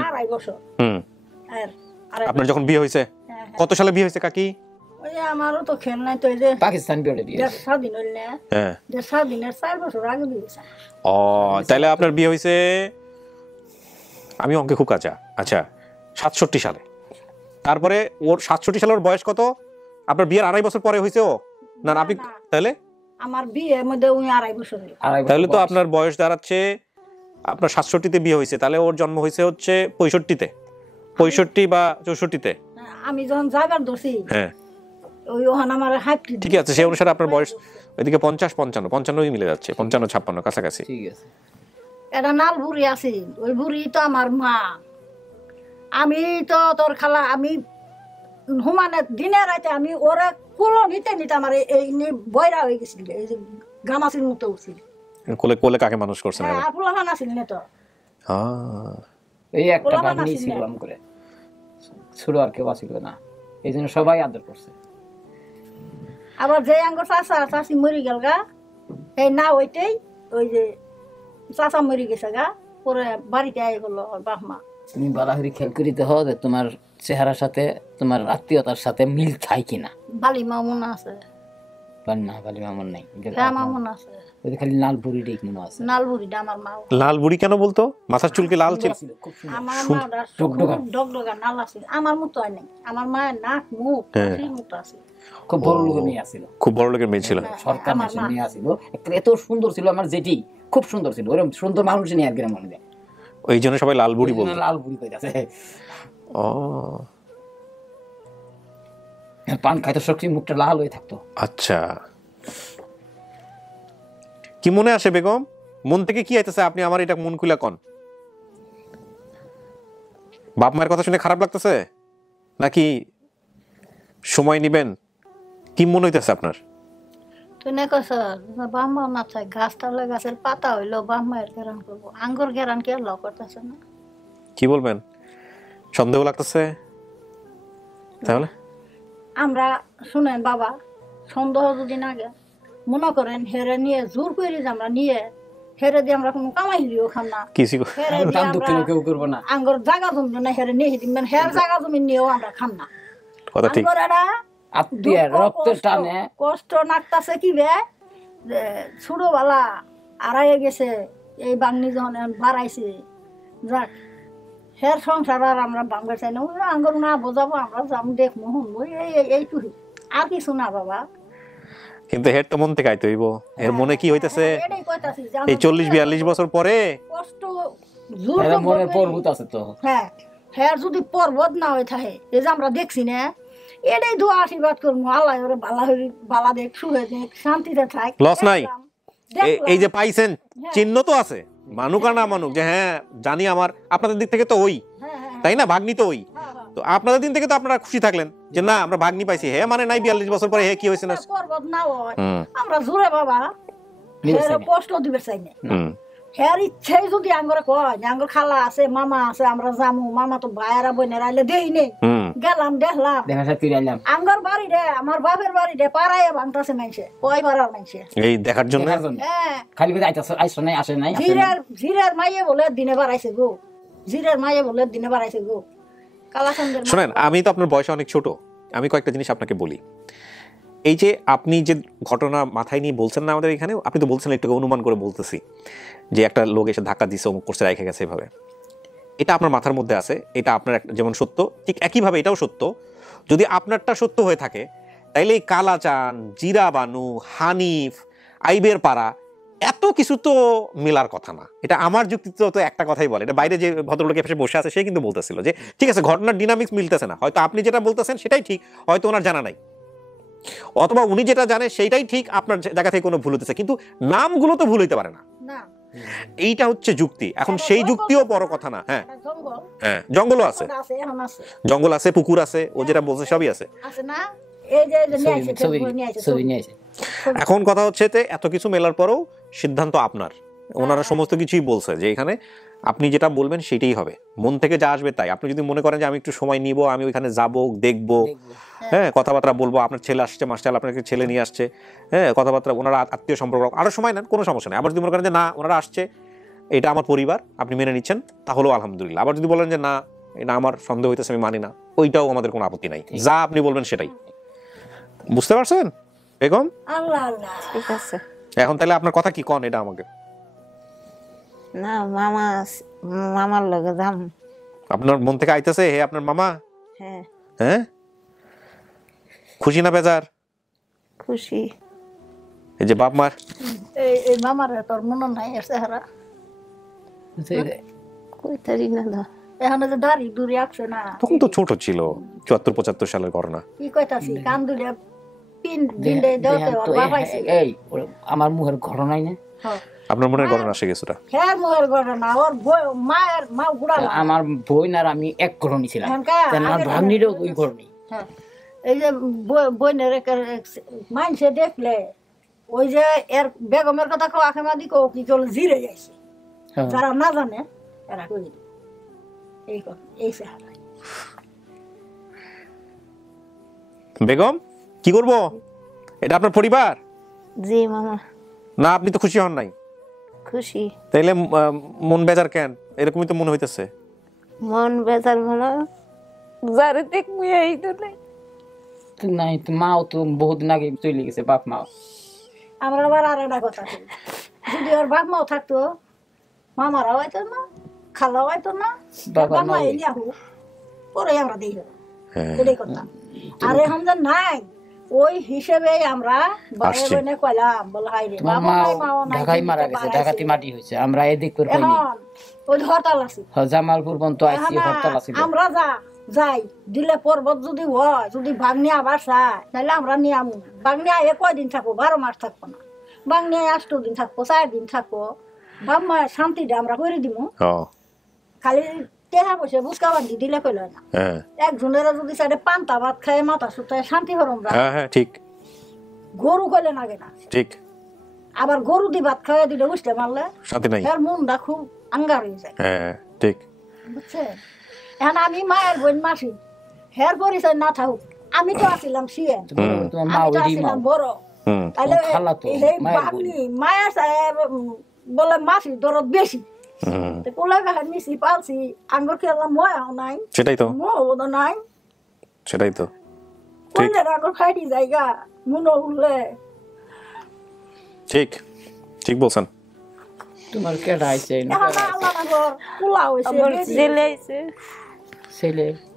আপনার যখন বিয়ে হয়েছে কত সালে বিয়ে হয়েছে কাকি? ওই আমারও তো খেল নাই তো, এই যে পাকিস্তান বিয়ে দিয়ে 7 দিন হইল না। হ্যাঁ 7 দিনের 4 বছর আগে বিয়েছে। ও তাহলে আপনার বিয়ে হয়েছে, আমি অঙ্কে খুব কাঁচা, আচ্ছা 67 সালে। তারপরে ওর 67 সালের বয়স কত? আপনার বিয়ের 2.5 বছর পরে হয়েছে ও? না আপনি তাহলে আমার বিয়ের মধ্যে উনি 2.5 বছর। তাহলে তো আপনার বয়স দাঁড়াচ্ছে, আপনার 67-তে বিয়ে হয়েছে, তাহলে ওর জন্ম হয়েছে হচ্ছে 65-তে, 65 বা 64-তে। আমি যখন জায়গা ধরছি হ্যাঁ ওই ওখান আমার হাইট ঠিক আছে, সেই অনুসারে আপনার বয়স ওইদিকে 50-55-55ই মিলে যাচ্ছে, 55-56 কাছাকাছি। ঠিক আছে। এটা নাল বুড়ি আছে, ওই বুড়ি তো আমার মা। আমি তো তোর খালা, আমি হুমানে দিনে রাতে আমি ওরা কুলো নিতে নিতে আমার এই বয়রা হয়ে গেছিল, এই যে গামাসির মতো উঠছিল। কোলে কোলে কাকে মানুষ করছেন? হ্যাঁ পোলাপান আছিল না তো। এই একটা ভাগ্নি ছিল আম করে, ছোট আর কেউ ছিল না, এই জন্য সবাই আদর করছে। আবার যে আঙ্গুর চাচা চাচি মরি গেল গা, এই না ওইটাই ওই যে চাচা মরি গেছে গা, পরে বাড়িতে আই গেল বাপ মা। তুমি বালাহরি খেয়াল করিতে হও যে তোমার চেহারার সাথে তোমার আত্মীয়তার সাথে মিল খায় কিনা। বালি মামুন আছে না, বালি মামুন নাই, মামুন আছে ওই খালি লাল বুড়ি ডেক মনে আছে। লাল বুড়িটা আমার মা। লাল বুড়ি কেন বলতো? মাথার চুল কি লাল ছিল? আমার মাটা ডগডগা নাল আছে, আমার মতো হয় নাই। আমার মায়ের নাক মুখ মতো আছে। খুব বড় লোকের মেয়ে ছিল, খুব বড় লোকের মেয়ে ছিল, সরকার মেয়ে ছিল, এত সুন্দর ছিল আমার জেঠি, খুব সুন্দর ছিল। ওরকম সুন্দর মানুষ নেই আর গ্রামের মধ্যে, ওই জন্য সবাই লাল বুড়ি বলতো। লাল বুড়ি কইতাছে। ও পান খাইতে শক্তি, মুখটা লাল হয়ে থাকতো। আচ্ছা, কি মনে আসে বেগম? মন থেকে কি আইতেছে? আপনি আমার এটা মন খুলে কোন? বাপ মায়ের কথা শুনে খারাপ লাগতেছে নাকি সময় নিবেন? কি মনে হইতেছে আপনার? তুই না কস বাম্মা না চাই, গাছ তাহলে গাছের পাতা হইলো বাম্মায়ের গেরান করবো, আঙ্গুর গেরান কে ল করতেছে না। কি বলবেন? সন্দেহ লাগতেছে তাহলে? আমরা শুনেন বাবা, সন্দেহ যদি না গে মনে করেন হেরে নিয়ে জোর করে যে আমরা নিয়ে হেরে দিয়ে আমরা কোনো কামাইলিও খাম না, কিছু হেরে দিয়ে আমরা কেউ করবো না, আঙ্গর জায়গা জমি না হেরে নিয়ে দিবেন, হের জায়গা জমি নিয়েও আমরা খাম না। কথা ঠিক। আঙ্গর এরা আত্মীয় রক্তের টানে কষ্ট নাকতাছে কি বে, ছোটবেলা আড়াইয়ে গেছে, এই বাংনি যখন বাড়াইছে, যাক হের সংসার আর আমরা ভাঙবে চাই না, আঙ্গর না বোঝাবো, আমরা যাম দেখবো শুনবো, এইটুকু আর কিছু না বাবা। কিন্তু হের তো মন থেকে আইতে হইব, এর মনে কি হইতেছে এই 40-42 বছর পরে কষ্ট মনে পর্বত আছে তো। হ্যাঁ, হ্যাঁ যদি পর্বত না হয়ে থাকে, এই যে আমরা দেখছি না, এটাই দোয়া আশীর্বাদ করবো, আল্লাহ ওরে বালা দেখ, সুখে দেখ, শান্তিতে থাক, লস নাই। এই যে পাইছেন চিহ্ন তো আছে, মানুক আর না মানুক, যে হ্যাঁ জানি আমার আপনাদের দিক থেকে তো ওই, তাই না, ভাগ্নি তো ওই, তো আপনাদের দিন থেকে তো আপনারা খুশি থাকলেন যে না আমরা ভাগ্নি পাইছি, হ্যাঁ মানে নাই 42 বছর পরে হে কি হয়েছে না পর্বত না হয়, আমরা জোরে বাবা কষ্ট দিবে চাই না। হ্যাঁ ইচ্ছাই যদি আঙ্গরে কয় যে আঙ্গর খালা আছে, মামা আছে, আমরা যামু, মামা তো ভাইয়েরা বোনেরা আইলে দেই নেই, গেলাম দেখলাম আঙ্গর বাড়ি রে, আমার বাপের বাড়ি রে পাড়ায় ভাঙতাছে মানুষে, ওই পাড়ার মানুষে এই দেখার জন্য। হ্যাঁ খালি আইসো নাই, আসে নাই, জিরের মাইয়ে বলে দিনে বাড়াইছে গো, জিরের মাইয়ে বলে দিনে বাড়াইছে গো। শুনেন, আমি তো আপনার বয়সে অনেক ছোট, আমি কয়েকটা জিনিস আপনাকে বলি। এই যে আপনি যে ঘটনা মাথায় নিয়ে বলছেন না আমাদের এখানে, আপনি তো বলছেন একটু অনুমান করে বলতেছি যে একটা লোক এসে ধাক্কা দিচ্ছে, অমুক করছে, রেখে গেছে এভাবে, এটা আপনার মাথার মধ্যে আছে, এটা আপনার যেমন সত্য ঠিক একইভাবে এটাও সত্য। যদি আপনারটা সত্য হয়ে থাকে তাইলে এই কালাচান, জিরা বানু, হানিফ, আইবের পাড়া এত কিছু তো মেলার কথা না। এটা আমার যুক্তি তো একটা কথাই বলে, এটা বাইরে যে ভদ্রলোক এসে বসে আছে সে কিন্তু বলতেছিল যে ঠিক আছে ঘটনার ডিনামিক্স মিলতেছে না, হয়তো আপনি যেটা বলতেছেন সেটাই ঠিক, হয়তো ওনার জানা নাই, অথবা উনি যেটা জানে সেইটাই ঠিক, আপনার জায়গা থেকে কোনো ভুল হতেছে, কিন্তু নামগুলো তো ভুল হইতে পারে না, এইটা হচ্ছে যুক্তি। এখন সেই যুক্তিও বড় কথা না। হ্যাঁ হ্যাঁ, জঙ্গলও আছে, জঙ্গল আছে, পুকুর আছে, ও যেটা বলছে সবই আছে। এখন কথা হচ্ছে এত কিছু মেলার পরেও সিদ্ধান্ত আপনার, ওনারা সমস্ত কিছুই বলছে যে এখানে আপনি যেটা বলবেন সেটাই হবে, মন থেকে যা আসবে তাই। আপনি যদি মনে করেন যে আমি একটু সময় নিব, আমি ওইখানে যাব, দেখবো, হ্যাঁ কথাবার্তা বলবো, আপনার ছেলে আসছে, মাস্টার আপনাকে ছেলে নিয়ে আসছে, হ্যাঁ কথাবার্তা, ওনারা আত্মীয় সম্পর্ক, আরো সময় নেন, কোনো সমস্যা নেই। আবার যদি মনে করেন যে না ওনারা আসছে, এটা আমার পরিবার, আপনি মেনে নিচ্ছেন, তাহলেও আলহামদুলিল্লাহ। আবার যদি বলেন যে না এটা আমার সন্দেহ হইতেছে, আমি মানি না, ওইটাও আমাদের কোনো আপত্তি নাই, যা আপনি বলবেন সেটাই। বুঝতে পারছেন বেগম? ঠিক আছে। এখন তাহলে আপনার কথা কি, কোন এটা আমাকে? না মামার লগে যাম। আপনার মন থেকে আইতেছে হে আপনার মামা? হ্যাঁ। হ্যাঁ, খুশি না বেজার? খুশি। এই যে বাপ মার এই মামার তোর মনে নাই এসে হারা কইতারি না দা, এখন যে দাড়ি দূরে আসছে না, তখন তো ছোট ছিল, 74-75 সালের ঘটনা। কি কইতাছি কান দুলে পিন দিলে দাওতে ওর বাবাইছে। এই আমার মুখের ঘটনাই না, আপনার মনের ঘটনা আসে কিছুটা। হ্যাঁ মুখের ঘটনা, ওর মায়ের মা গুড়ালা, আমার বোন আর আমি এক ঘটনি ছিলাম, আমার ভাগ্নিরও ওই ঘটনি। হ্যাঁ এই যে বোনের মাইনসে দেখলে ওই যে এর বেগমের কথা কেউ আখে মাদি কেউ কি চলে জিরে যাইছে, যারা না জানে এরা কই এই কথা এই বেগম কি করব, এটা আপনার পরিবার? জি মামা। না আপনি তো খুশি হন নাই? খুশি। তাইলে মন বেজার কেন? এরকমই তো মনে হইতেছে। মন বেজার মনে যারে দেখবো এই তো নাই, নাই তো মাও তো বহুদিন আগে চলে গেছে, বাপ মাও। আমরা আবার আর একটা কথা, যদি ওর বাপ মাও থাকতো, মামারাও হয়তো না, খালাও হয়তো না, বাবা মা এলি আহু পরে আমরা দিই এটাই করতাম। আর এখন যে নাই ওই হিসেবে আমরা বাইরে বনে কইলাম বল হাই রে বাবা মাও নাই, ঢাকাই মারা গেছে, ঢাকাতে মাটি হইছে, আমরা এদিক করে কইনি। ওই হরতাল আছে, জামালপুর পর্যন্ত আইছি, হরতাল আছে, আমরা যাই দিলে পর্বত যদি হয়, যদি ভাগ্নি আবার চায় তাহলে আমরা নিয়ে আমু। ভাগ্নি আয়ে কয়দিন থাকবো? 12 মাস থাকবো না, ভাগ্নি 8 দিন থাকবো, 4 দিন থাকবো, বাপ মায়ের শান্তিটা আমরা করে দিব। খালি টেহা পয়সা বুঝকা বান্ধি দিলে কইল না, একজনের যদি সাইডে পান্তা ভাত খায় মাথা সুতায় শান্তি হরম। ঠিক গরু কইলে নাগে না, ঠিক আবার গরু দি ভাত খাওয়া দিলে উঠতে মারলে শান্তি নাই, এর মনটা খুব আঙ্গার হয়ে যায়। ঠিক বুঝছে এখন আমি মায়ের বোন মাসি হের পরিচয় না থাকুক আমি তো আসিলাম শিয়ে আমি তো আসিলাম বড় তাহলে এই বাগনি মায়া সাহেব বলে মাসি দরদ বেশি পোলা বেহার মিশি পালছি আঙ্গুর খেলাম ময়াও নাই সেটাই তো মও নাই সেটাই তো কোন আঙ্গুর খাইটি জায়গা মনো উঠলে ঠিক ঠিক বলছেন তোমার কে রাইছে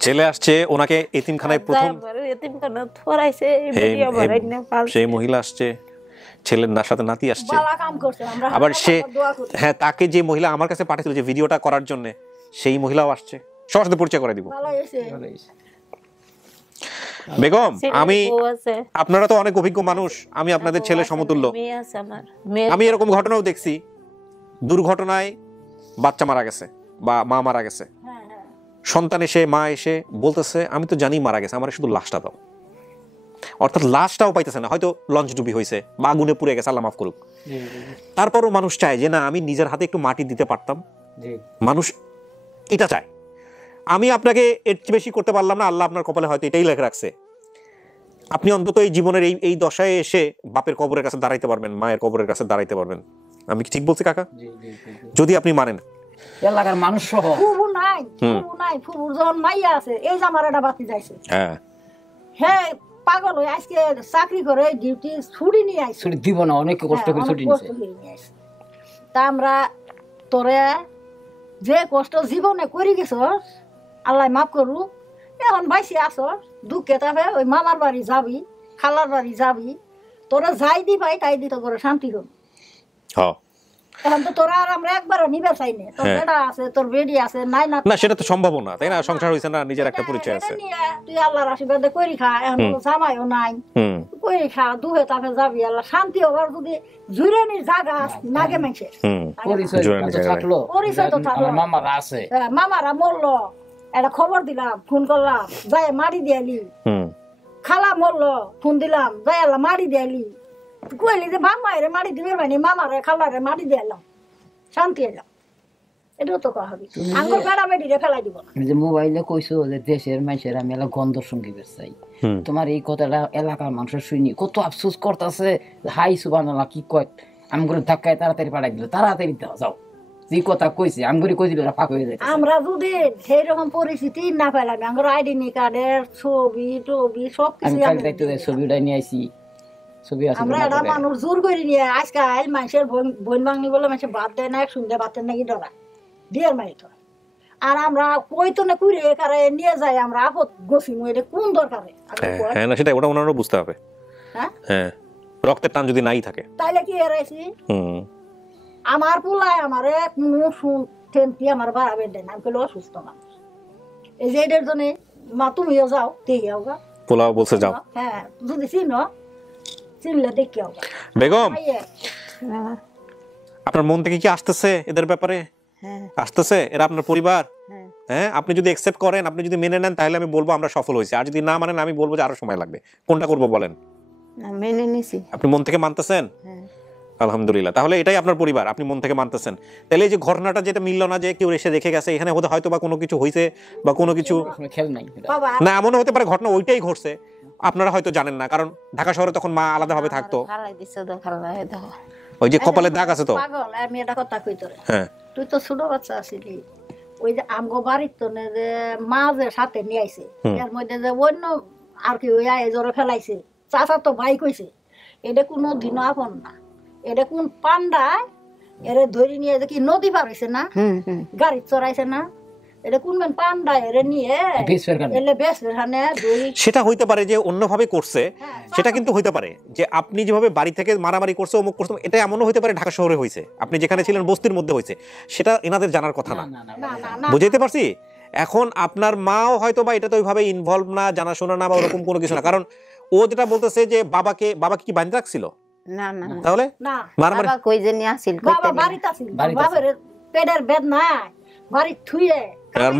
ছেলে আসছে ওনাকে এতিমখানায় প্রথম সেই মহিলা আসছে ছেলের সাথে নাতি আসছে আবার সে হ্যাঁ তাকে যে মহিলা আমার কাছে পাঠিয়েছিল যে ভিডিওটা করার জন্য সেই মহিলাও আসছে সবার সাথে পরিচয় করে দিব বেগম আমি আপনারা তো অনেক অভিজ্ঞ মানুষ আমি আপনাদের ছেলে সমতুল্য আমি এরকম ঘটনাও দেখছি দুর্ঘটনায় বাচ্চা মারা গেছে বা মা মারা গেছে সন্তান এসে মা এসে বলতেছে আমি তো জানি মারা গেছে আমার শুধু লাশটা দাও অর্থাৎ লাশটাও পাইতেছে না হয়তো লঞ্চ ডুবি হয়েছে বা আগুনে পুড়ে গেছে আল্লাহ মাফ করুক তারপরও মানুষ চায় যে না আমি নিজের হাতে একটু মাটি দিতে পারতাম মানুষ এটা চায় আমি আপনাকে এর বেশি করতে পারলাম না আল্লাহ আপনার কপালে হয়তো এটাই লেখা রাখছে আপনি অন্তত এই জীবনের এই দশায় এসে বাপের কবরের কাছে দাঁড়াইতে পারবেন মায়ের কবরের কাছে দাঁড়াইতে পারবেন আমি কি ঠিক বলছি কাকা যদি আপনি মানেন এলাকার মানুষ সহ ফুবু নাই ফুবুর যখন মাইয়া আছে এই জামারাটা বাতি যাইছে হ্যাঁ পাগল হয়ে আজকে চাকরি করে ডিউটি ছুটি নিয়ে আইছে ছুটি দিব না অনেক কষ্ট করে ছুটি নিছে তা আমরা তোরে যে কষ্ট জীবনে করি গেছস আল্লাহ মাফ করু এখন বাইসি আসস দুঃখে তবে ওই মামার বাড়ি যাবি খালার বাড়ি যাবি তোরা যাই দি পাই তাই দি তো করে শান্তি হল এখন তো তোরা আর আমরা একবারও নিবে চাই না তোর বেটা আছে তোর বেডি আছে নাই না সেটা তো সম্ভব না তাই না সংসার হইছে না নিজের একটা পরিচয় আছে তুই আল্লাহর আশীর্বাদে করি খা এখন জামাইও নাই করি খা দুহে তাকে যাবি আল্লাহ শান্তি হবার যদি জুড়েনির জায়গা নাগে মাইছে পরিচয় তো থাকলো মামারা আছে মামারা মরলো একটা খবর দিলাম ফোন করলাম যাই মারি দিয়ালি খালা মরলো ফোন দিলাম যাই আল্লাহ মারি দিয়ালি কইলি যে মামারে মারি দিবে মানে মামারে খালারে মারি দিলাম শান্তি এলাম এটাও তো কথা হবে আঙ্গুর বেড়া বেড়িরে ফেলাই দিব না যে মোবাইলে কইছো যে দেশের মানুষের আমি এলা গন্ধ সঙ্গীত চাই তোমার এই কথাটা এলাকার মানুষের শুনি কত আফসোস করতেছে হাই সুবহানাল্লাহ কি কয় আমগুলো ধাক্কায় তাড়াতাড়ি পাঠাই দিল তাড়াতাড়ি যাও যে কথা কইছে আমগুলি কই দিল ফাঁক হয়ে যায় আমরা যদি সেই রকম পরিস্থিতি না পেলাম আঙ্গুর আইডেন্টি কার্ডের ছবি টবি সব কিছু আমি দেখতে ছবিটা নিয়ে আইছি আমরা এটা মানুষ জোর করে নিয়ে আজকাল মানুষের বোন বাংলি বলে মানুষের বাদ দেয় না শুনতে বাদ নাকি ডরা বিয়ের মাইত আর আমরা কইতো না কুড়ি একারে নিয়ে যাই আমরা আপদ গছি এটা কোন দরকারে হ্যাঁ না সেটা ওটা ওনারও বুঝতে হবে হ্যাঁ রক্তের টান যদি নাই থাকে তাইলে কি এরাইছি আমার পোলায় আমারে কোনো শুনতেন্তি আমার বাড়াবে দেয় না আমি কইলে অসুস্থ মানুষ এই যে এটার জন্য মা তুমিও যাও দেখে যাও গা পোলাও বলছে যাও হ্যাঁ যদি চিনো চিনলে দেখে যাও বেগম আপনার মন থেকে কি আসতেছে এদের ব্যাপারে আসতেছে এরা আপনার পরিবার হ্যাঁ আপনি যদি অ্যাকসেপ্ট করেন আপনি যদি মেনে নেন তাহলে আমি বলবো আমরা সফল হয়েছি আর যদি না মানেন আমি বলবো যে আরো সময় লাগবে কোনটা করবো বলেন মেনে নিছি আপনি মন থেকে মানতেছেন আলহামদুলিল্লাহ তাহলে এটাই আপনার পরিবার আপনি মন থেকে মানতেছেন তাহলে এই যে ঘটনাটা যেটা মিলল না যে কেউ এসে দেখে গেছে এখানে হয়তো বা কোনো কিছু হয়েছে বা কোনো কিছু খেল নাই না এমনও হতে পারে ঘটনা ওইটাই ঘটছে আপনারা হয়তো জানেন না কারণ ঢাকা শহরে তখন মা আলাদাভাবে থাকতো ওই যে কপালের দাগ আছে তো পাগল আমি এটা কথা কই তোরে হ্যাঁ তুই তো ছোট বাচ্চা আছিলি ওই যে আমগো বাড়ির তো যে মা যে সাথে নিয়ে আইছে এর মধ্যে যে অন্য আর কি ওই আয় জোরে ফেলাইছে চাচা তো ভাই কইছে এটা কোনো দিন আপন না এটা কোন পান্ডা এরে ধরে নিয়ে কি নদী পার হইছে না গাড়ি চড়াইছে না এটা কোন পান্ডা এরে নিয়ে এলে বেসরখানে সেটা হইতে পারে যে অন্যভাবে করছে সেটা কিন্তু হইতে পারে যে আপনি যেভাবে বাড়ি থেকে মারামারি করছে অমুক করছে এটা এমনও হইতে পারে ঢাকা শহরে হয়েছে আপনি যেখানে ছিলেন বস্তির মধ্যে হয়েছে সেটা এনাদের জানার কথা না বুঝাইতে পারছি এখন আপনার মাও হয়তো বা এটাতে ওইভাবে ইনভলভ না জানাশোনা না বা ওরকম কোনো কিছু না কারণ ও যেটা বলতেছে যে বাবাকে কি বাঁধে রাখছিল না না তাহলে বাবা কই যে নিয়ে আসিল বাবা বাড়িতে আসিল বাবার পেটের বেদনা বাড়ি থুয়ে আর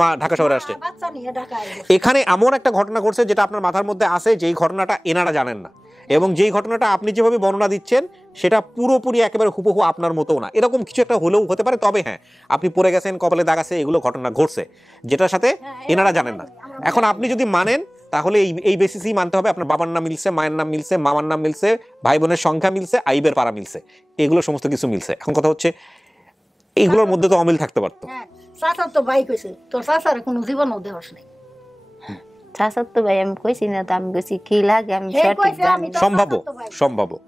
মা ঢাকা শহরে আসছে। বাচ্চা নিয়ে ঢাকায় এখানে এমন একটা ঘটনা ঘটছে যেটা আপনার মাথার মধ্যে আছে, যেই ঘটনাটা এনারা জানেন না, এবং যেই ঘটনাটা আপনি যেভাবে বর্ণনা দিচ্ছেন সেটা পুরোপুরি একেবারে হুবহু আপনার মতো না। এরকম কিছু একটা হলেও হতে পারে, তবে হ্যাঁ আপনি পড়ে গেছেন, কপালে দাগ আছে, এগুলো ঘটনা ঘটছে যেটার সাথে এনারা জানেন না। এখন আপনি যদি মানেন তাহলে এই বেসিসেই মানতে হবে আপনার বাবার নাম মিলছে, মায়ের নাম মিলছে, মামার নাম মিলছে, ভাই বোনের সংখ্যা মিলছে, আইবের পাড়া মিলছে, এগুলো সমস্ত কিছু মিলছে। এখন কথা হচ্ছে এইগুলোর মধ্যে তো অমিল থাকতে পারতো। চাচার তো ভাই কইছে, তোর চাচার কোনো জীবনও দেহস নাই। চাচার তো ভাই আমি কইছি না, তো আমি কইছি কি লাগে আমি সঠিক জানি।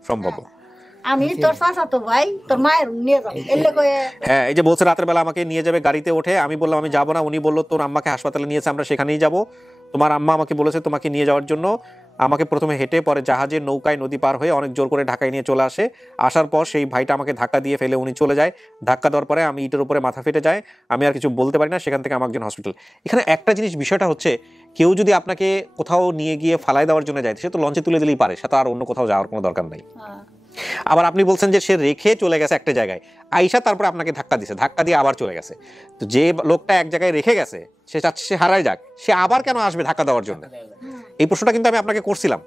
সম্ভব আমি তোর চাচা তো ভাই, তোর মায়ের নিয়ে যাও এলে কয়ে। হ্যাঁ, এই যে বলছে রাতের বেলা আমাকে নিয়ে যাবে গাড়িতে ওঠে, আমি বললাম আমি যাবো না, উনি বললো তোর আম্মাকে হাসপাতালে নিয়েছে, আমরা সেখানেই যাব, তোমার আম্মা আমাকে বলেছে তোমাকে নিয়ে যাওয়ার জন্য। আমাকে প্রথমে হেঁটে, পরে জাহাজে, নৌকায়, নদী পার হয়ে অনেক জোর করে ঢাকায় নিয়ে চলে আসে। আসার পর সেই ভাইটা আমাকে ধাক্কা দিয়ে ফেলে উনি চলে যায়। ধাক্কা দেওয়ার পরে আমি ইটের উপরে মাথা ফেটে যায়, আমি আর কিছু বলতে পারি না। সেখান থেকে আমাকে একজন হসপিটাল। এখানে একটা জিনিস বিষয়টা হচ্ছে, কেউ যদি আপনাকে কোথাও নিয়ে গিয়ে ফালাই দেওয়ার জন্য যায়, সে তো লঞ্চে তুলে দিলেই পারে, সে তো আর অন্য কোথাও যাওয়ার কোনো দরকার নাই। আবার আপনি বলছেন যে সে রেখে চলে গেছে একটা জায়গায়, আইসা তারপরে আপনাকে ধাক্কা দিছে, ধাক্কা দিয়ে আবার চলে গেছে। তো যে লোকটা এক জায়গায় রেখে গেছে সে চাচ্ছে সে হারায় যাক, সে আবার কেন আসবে ধাক্কা দেওয়ার জন্য? এই প্রশ্নটা কিন্তু আমি আপনাকে করছিলাম,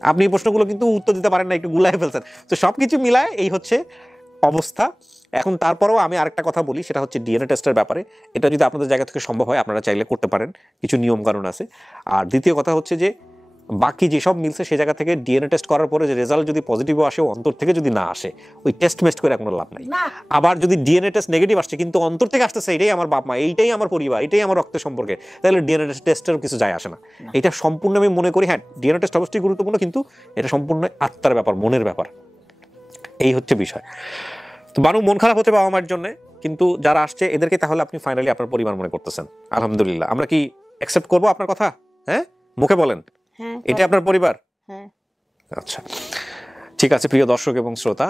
আপনি এই প্রশ্নগুলো কিন্তু উত্তর দিতে পারেন না, একটু গুলাই ফেলছেন। তো সবকিছু মিলায় এই হচ্ছে অবস্থা। এখন তারপরেও আমি আরেকটা কথা বলি, সেটা হচ্ছে ডিএনএ টেস্টের ব্যাপারে। এটা যদি আপনাদের জায়গা থেকে সম্ভব হয় আপনারা চাইলে করতে পারেন, কিছু নিয়ম কানুন আছে। আর দ্বিতীয় কথা হচ্ছে যে বাকি যেসব মিলছে সে জায়গা থেকে ডিএনএ টেস্ট করার পরে যে রেজাল্ট যদি পজিটিভও আসে, অন্তর থেকে যদি না আসে, ওই টেস্ট মেস্ট করে কোনো লাভ নাই। আবার যদি ডিএনএ টেস্ট নেগেটিভ আসছে কিন্তু অন্তর থেকে আসতেছে এটাই আমার বাপ মা, এইটাই আমার পরিবার, এটাই আমার রক্তের সম্পর্কে, তাহলে ডিএনএ টেস্টেরও কিছু যায় আসে না। এটা সম্পূর্ণ আমি মনে করি, হ্যাঁ ডিএনএ টেস্ট অবশ্যই গুরুত্বপূর্ণ, কিন্তু এটা সম্পূর্ণ আত্মার ব্যাপার, মনের ব্যাপার। এই হচ্ছে বিষয়। তো বানু মন খারাপ হচ্ছে বাবা মার জন্য, কিন্তু যারা আসছে এদেরকে তাহলে আপনি ফাইনালি আপনার পরিবার মনে করতেছেন। আলহামদুলিল্লাহ। আমরা কি অ্যাকসেপ্ট করবো আপনার কথা? হ্যাঁ, মুখে বলেন এটা আপনার পরিবার। আচ্ছা, ঠিক আছে প্রিয় দর্শক এবং শ্রোতা,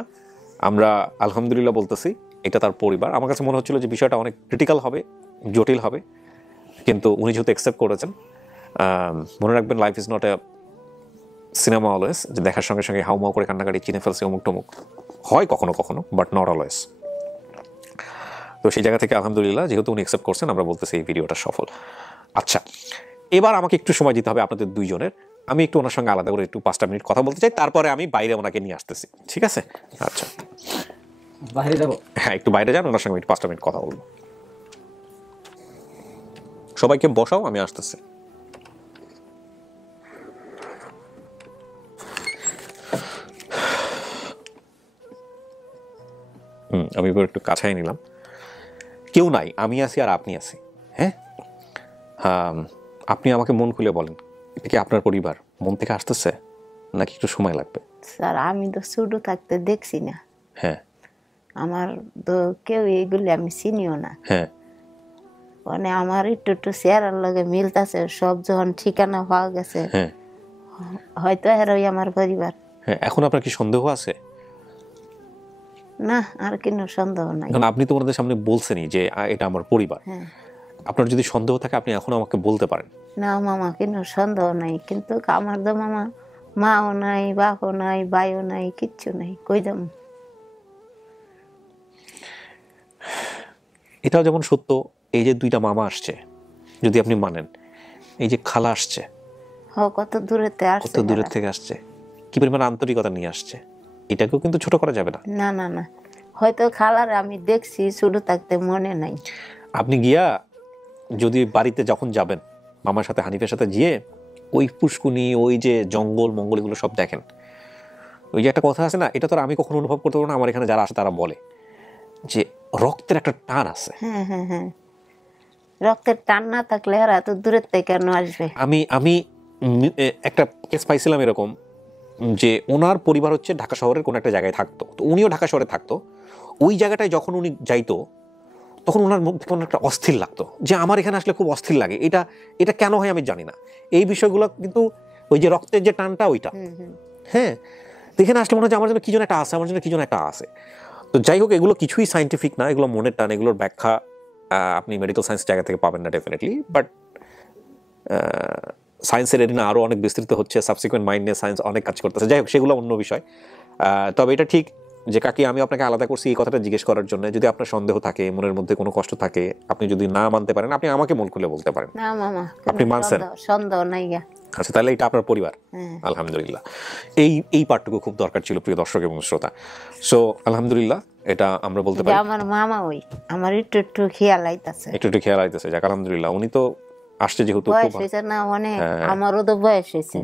আমরা আলহামদুলিল্লাহ বলতেছি এটা তার পরিবার। আমার কাছে মনে হচ্ছিল যে বিষয়টা অনেক ক্রিটিক্যাল হবে, জটিল হবে, কিন্তু উনি যেহেতু অ্যাকসেপ্ট করেছেন। মনে রাখবেন, life is not a cinema always, যে দেখার সঙ্গে সঙ্গে হাউমাউ করে কান্নাকাটি, চিনে ফেলছে অমুক টমুক, হয় কখনো কখনো, বাট নট অলওয়েজ। তো সেই জায়গা থেকে আলহামদুলিল্লাহ যেহেতু উনি অ্যাকসেপ্ট করছেন, আমরা বলতেছি এই ভিডিওটা সফল। আচ্ছা, এবার আমাকে একটু সময় দিতে হবে আপনাদের দুইজনের। আমি একটু ওনার সঙ্গে আলাদা করে একটু 5টা মিনিট কথা বলতে চাই, তারপরে আমি বাইরে ওনাকে নিয়ে আসতেছি, ঠিক আছে? আচ্ছা, বাইরে যাবো? হ্যাঁ, একটু বাইরে যান, ওনার সঙ্গে একটু 5টা মিনিট কথা বলবো। সবাইকে বসাও, আমি আসতেছি। আমি এবার একটু কাছাই নিলাম। কেউ নাই, আমি আছি আর আপনি আছি। হ্যাঁ, আপনি আমাকে মন খুলে বলেন, এটা কি আপনার পরিবার মন থেকে আসতেছে নাকি একটু সময় লাগবে? স্যার আমি তো ছোট থাকতে দেখছি না। হ্যাঁ, আমার তো কেউ এইগুলি আমি চিনিও না। হ্যাঁ, মানে আমার একটু চেহারার লগে মিলতেছে, সব যখন ঠিকানা পাওয়া গেছে হয়তো এরাই আমার পরিবার। হ্যাঁ, এখন আপনার কি সন্দেহ আছে? না, আর কোনো সন্দেহ নাই। কারণ আপনি তো ওনাদের সামনে বলছেনই যে এটা আমার পরিবার। আপনার যদি সন্দেহ থাকে আপনি এখন আমাকে বলতে পারেন। না মামা, কোনো সন্দেহ নাই, কিন্তু আমার তো মামা মাও নাই, বাপও নাই, ভাইও নাই, কিচ্ছু নাই, কই যাম। এটাও যেমন সত্য, এই যে 2টা মামা আসছে যদি আপনি মানেন, এই যে খালা আসছে, কত দূরের থেকে আসছে, কি পরিমাণ আন্তরিকতা নিয়ে আসছে, এটাকেও কিন্তু ছোট করা যাবে না। না না না, হয়তো খালার আমি দেখছি ছোট থাকতে, মনে নাই। আপনি গিয়া যদি বাড়িতে যখন যাবেন মামার সাথে, হানিফের সাথে গিয়ে ওই পুষ্কুনি, ওই যে জঙ্গল মঙ্গল এগুলো সব দেখেন। ওই যে একটা কথা আছে না, এটা তো আমি কখনো অনুভব করতে পারবো না, আমার এখানে যারা আসে তারা বলে যে রক্তের একটা টান আছে। হ্যাঁ হ্যাঁ হ্যাঁ, রক্তের টান না থাকলে আর এত দূরের থেকে কেন আসবে? আমি একটা কেস পাইছিলাম এরকম, যে ওনার পরিবার হচ্ছে ঢাকা শহরের কোনো একটা জায়গায় থাকতো, তো উনিও ঢাকা শহরে থাকতো। ওই জায়গাটায় যখন উনি যাইতো তখন ওনার মধ্যে কোনো একটা অস্থির লাগতো, যে আমার এখানে আসলে খুব অস্থির লাগে। এটা কেন হয় আমি জানি না। এই বিষয়গুলো কিন্তু ওই যে রক্তের যে টানটা ওইটা, হ্যাঁ, এখানে আসলে মনে হয় আমার জন্য কি যেন একটা আছে, আমার জন্য কি যেন একটা আছে। তো যাই হোক, এগুলো কিছুই সাইন্টিফিক না, এগুলো মনের টান, এগুলোর ব্যাখ্যা আপনি মেডিকেল সায়েন্স জায়গা থেকে পাবেন না ডেফিনেটলি। বাট সায়েন্সের এরিনা আরও অনেক বিস্তৃত হচ্ছে, সাবসিকুয়েন্ট মাইন্ড নিয়ে সায়েন্স অনেক কাজ করতেছে। যাই হোক, সেগুলো অন্য বিষয়। তবে এটা ঠিক যে কাকি আমি আপনাকে আলাদা করছি এই কথাটা জিজ্ঞেস করার জন্য, যদি আপনার সন্দেহ থাকে, মনের মধ্যে কোনো কষ্ট থাকে, আপনি যদি না মানতে পারেন আপনি আমাকে মন খুলে বলতে পারেন। না মামা, আপনি মানছেন? সন্দেহ নাই। আচ্ছা, তাহলে এটা আপনার পরিবার। আলহামদুলিল্লাহ, এই পার্টটুকু খুব দরকার ছিল প্রিয় দর্শক এবং শ্রোতা। সো আলহামদুলিল্লাহ, এটা আমরা বলতে পারি আমার মামা ওই আমার একটু খেয়াল আইতাছে, একটু খেয়াল আইতেছে। যাক আলহামদুলিল্লাহ, উনি তো আসছে যেহেতু বয়স হয়েছে না অনেক, আমারও তো বয়স হয়েছে,